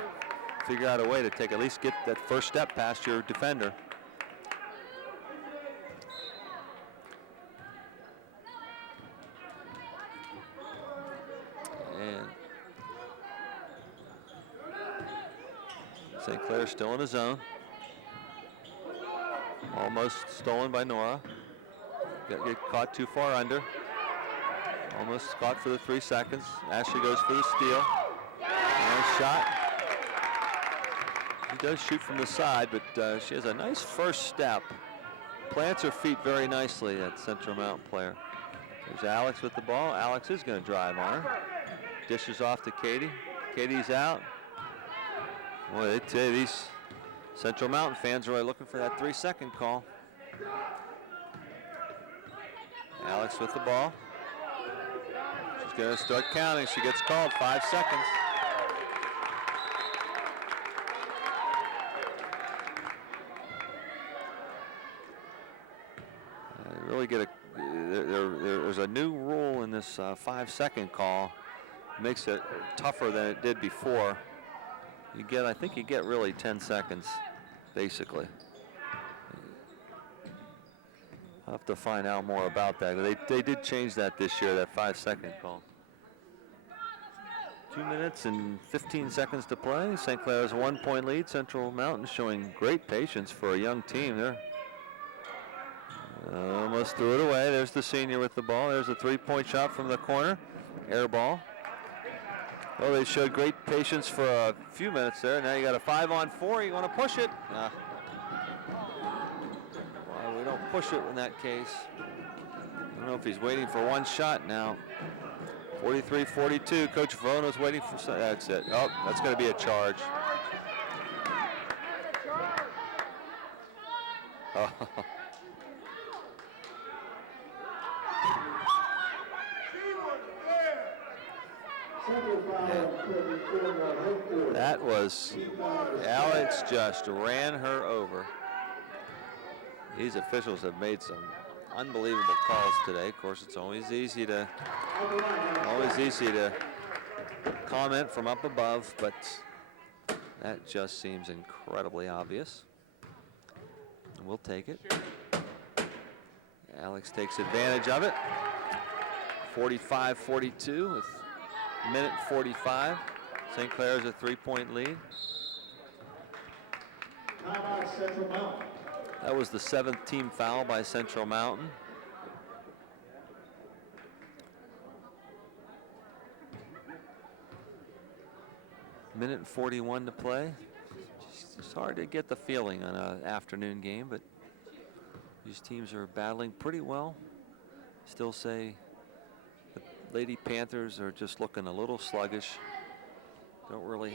figure out a way to at least get that first step past your defender. And St. Clair still in the zone. Almost stolen by Nora. Get caught too far under. Almost caught for the 3 seconds. Ashley goes for the steal. Nice shot. She does shoot from the side, but she has a nice first step. Plants her feet very nicely, that Central Mountain player. There's Alex with the ball. Alex is going to drive on her. Dishes off to Katie. Katie's out. Boy, they tell you, these Central Mountain fans are really looking for that 3-second call. Alex with the ball. She's going to start counting. She gets called. 5 seconds. Really get a. There's a new rule in this 5-second call. Makes it tougher than it did before. I think you get really 10 seconds, basically. I'll have to find out more about that. They did change that this year, that 5-second call. 2 minutes and 15 seconds to play. St. Clair has a 1-point lead. Central Mountain showing great patience for a young team there. Almost threw it away. There's the senior with the ball. There's a 3-point shot from the corner. Air ball. Oh, they showed great patience for a few minutes there. Now you got a 5-on-4. You want to push it. Well, we don't push it in that case. I don't know if he's waiting for one shot now. 43-42. Coach Verona's waiting for some. That's it. Oh, that's going to be a charge. Oh. That was, Alex just ran her over. These officials have made some unbelievable calls today. Of course, it's always easy to comment from up above, but that just seems incredibly obvious. And we'll take it. Alex takes advantage of it. 45-42 with minute 45. St. Clair's a 3-point lead. That was the 7th team foul by Central Mountain. Minute 41 to play. It's hard to get the feeling on an afternoon game, but these teams are battling pretty well. Still say the Lady Panthers are just looking a little sluggish. Don't really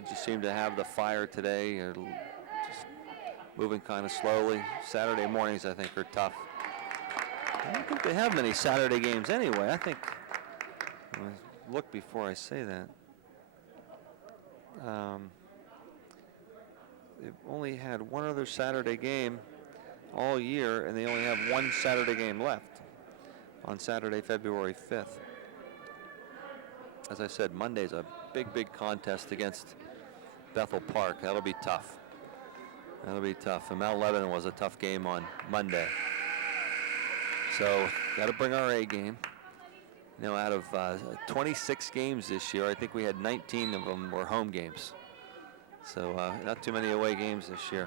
just seem to have the fire today. Or just moving kind of slowly. Saturday mornings, I think, are tough. I don't think they have many Saturday games anyway. I think, look before I say that. They've only had one other Saturday game all year, and they only have one Saturday game left on Saturday, February 5th. As I said, Monday's a big contest against Bethel Park. That'll be tough. That'll be tough. And Mount Lebanon was a tough game on Monday. So, got to bring our A game. You know, out of 26 games this year, I think we had 19 of them were home games. So, not too many away games this year.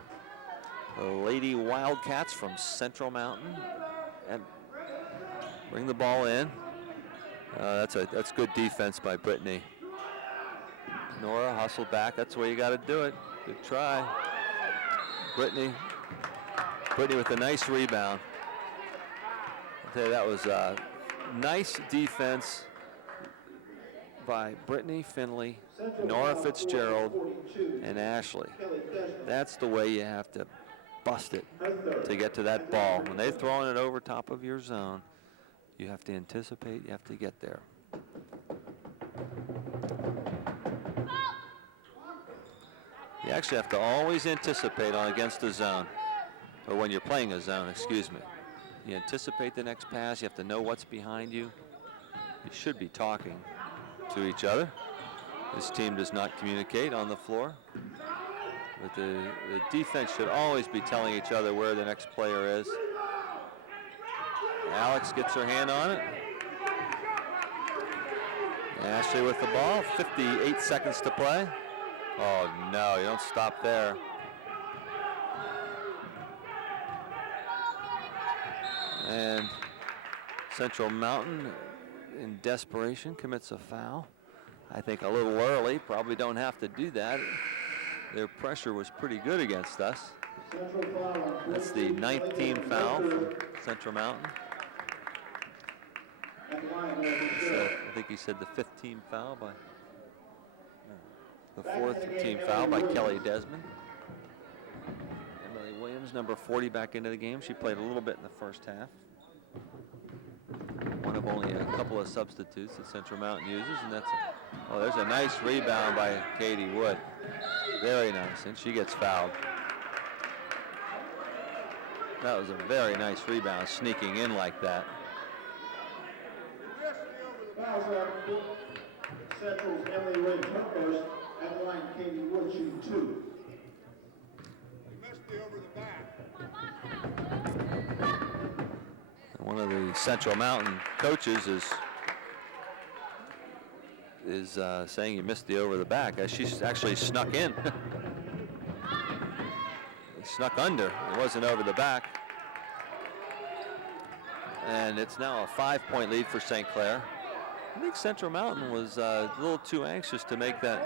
The Lady Wildcats from Central Mountain and bring the ball in. That's good defense by Brittany. Nora hustled back. That's the way you got to do it. Good try. Brittany with a nice rebound. I'll tell you, that was nice defense by Brittany Finley, Nora Fitzgerald, and Ashley. That's the way you have to bust it to get to that ball. When they're throwing it over top of your zone, you have to anticipate, you have to get there. You actually have to always anticipate against a zone, or when you're playing a zone, excuse me. You anticipate the next pass, you have to know what's behind you. You should be talking to each other. This team does not communicate on the floor. But the defense should always be telling each other where the next player is. Alex gets her hand on it. Ashley with the ball, 58 seconds to play. Oh no, you don't stop there. And Central Mountain, in desperation, commits a foul. I think a little early, probably don't have to do that. Their pressure was pretty good against us. That's the 9th team foul from Central Mountain. So I think he said the 5th team foul by, the 4th team foul by Kelly Desmond. Emily Williams, number 40, back into the game. She played a little bit in the first half. One of only a couple of substitutes that Central Mountain uses, and that's oh, there's a nice rebound by Katie Wood. Very nice, and she gets fouled. That was a very nice rebound, sneaking in like that. Central's Emily Williams first, at the line Katie Wood shooting 2. You missed the over the back. One of the Central Mountain coaches is saying you missed the over the back. She's actually snuck in. Snuck under. It wasn't over the back. And it's now a 5-point lead for St. Clair. I think Central Mountain was a little too anxious to make that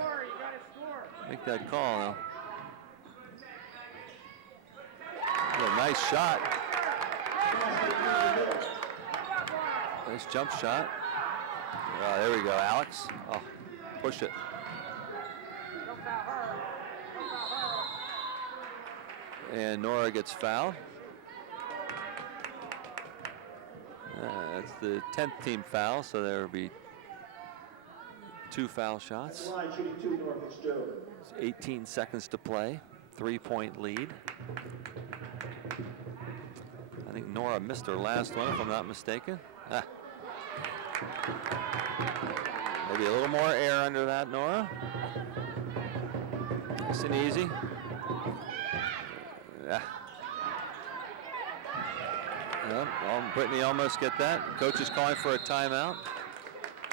call now. A nice shot. Nice jump shot. There we go, Alex. Oh, push it. And Nora gets fouled. That's the 10th team foul, so there will be 2 foul shots. 18 seconds to play. 3-point lead. I think Nora missed her last one, if I'm not mistaken. Maybe a little more air under that, Nora. Nice and easy. Brittany almost get that. Coach is calling for a timeout.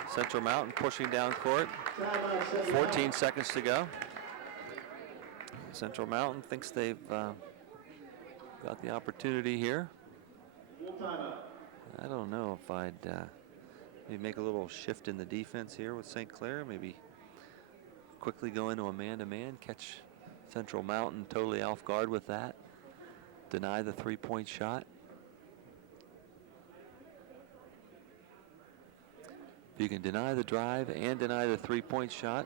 Central Mountain pushing down court. 14 seconds to go. Central Mountain thinks they've got the opportunity here. I don't know if I'd maybe make a little shift in the defense here with St. Clair. Maybe quickly go into a man-to-man, catch Central Mountain totally off guard with that. Deny the 3-point shot. If you can deny the drive and deny the 3-point shot,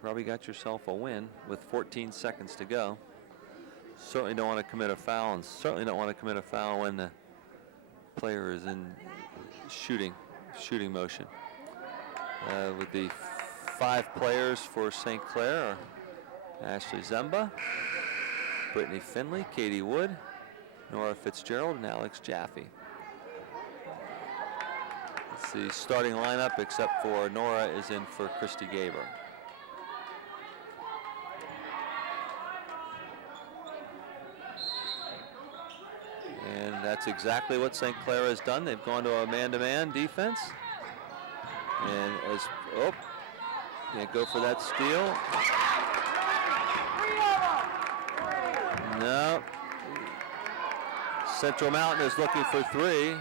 probably got yourself a win with 14 seconds to go. Certainly don't want to commit a foul, and certainly don't want to commit a foul when the player is in shooting motion. With the 5 players for St. Clair are Ashley Zemba, Brittany Finley, Katie Wood, Nora Fitzgerald, and Alex Jaffe. It's the starting lineup, except for Nora is in for Christy Gaber. And that's exactly what St. Clair has done. They've gone to a man-to-man defense. And can't go for that steal. No. Central Mountain is looking for 3.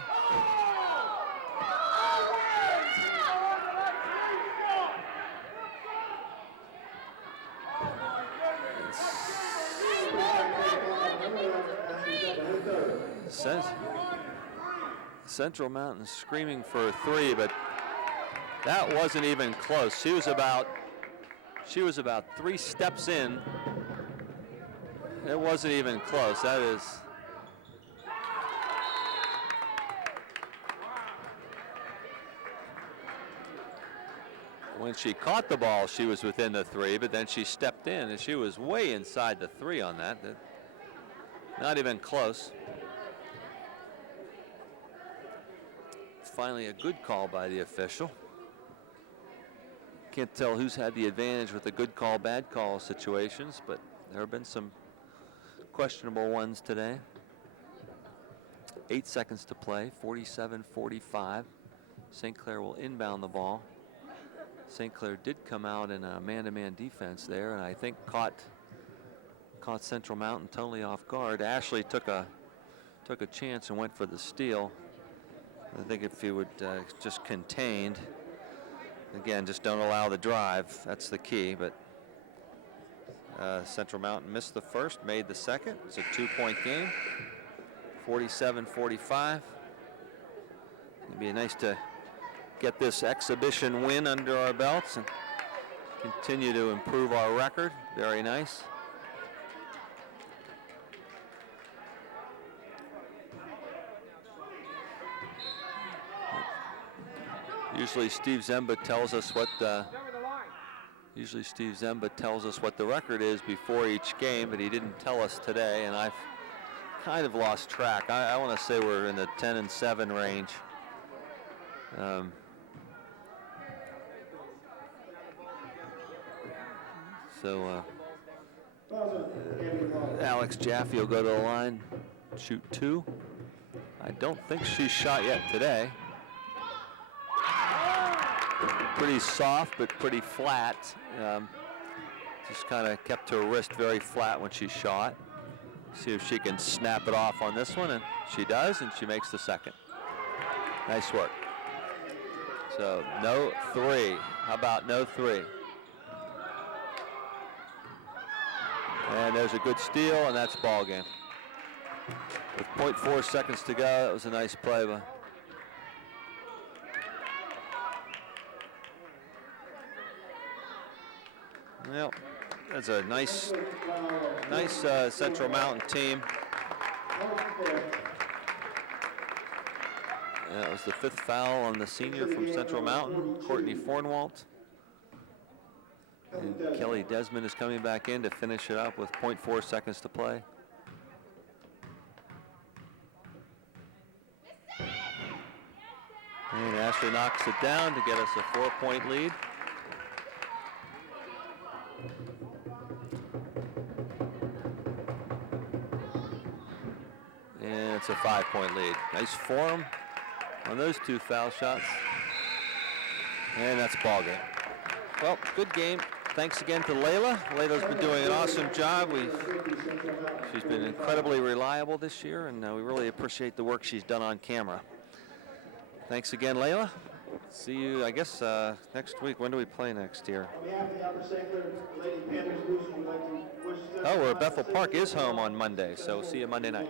Central Mountain screaming for a 3, but that wasn't even close. She was about 3 steps in. It wasn't even close. That is. When she caught the ball, she was within the 3, but then she stepped in and she was way inside the 3 on that. Not even close. Finally a good call by the official. Can't tell who's had the advantage with the good call, bad call situations, but there have been some questionable ones today. 8 seconds to play, 47-45. St. Clair will inbound the ball. St. Clair did come out in a man-to-man defense there, and I think caught Central Mountain totally off guard. Ashley took a took a chance and went for the steal. I think if he would just contained, again, just don't allow the drive. That's the key. But Central Mountain missed the first, made the second. It's a 2-point game, 47-45. It'd be nice to get this exhibition win under our belts and continue to improve our record. Very nice. Usually Steve Zemba tells us what the record is before each game, but he didn't tell us today, and I've kind of lost track. I want to say we're in the 10-7 range. Alex Jaffe will go to the line, shoot 2. I don't think she's shot yet today. Pretty soft, but pretty flat. Just kind of kept her wrist very flat when she shot. See if she can snap it off on this one, and she does, and she makes the second. Nice work. So no 3. How about no 3? And there's a good steal, and that's ball game. With 0.4 seconds to go, that was a nice play by. Well, that's a nice Central Mountain team. And that was the 5th foul on the senior from Central Mountain, Courtney Fornwalt. And Kelly Desmond is coming back in to finish it up with 0.4 seconds to play. And Ashley knocks it down to get us a 4-point lead. And it's a 5-point lead. Nice form on those 2 foul shots. And that's ball game. Well, good game. Thanks again to Layla. Layla's been doing an awesome job. She's been incredibly reliable this year, and we really appreciate the work she's done on camera. Thanks again, Layla. See you, I guess, next week. When do we play next year? Oh, we're at Bethel Park is home on Monday, so see you Monday night.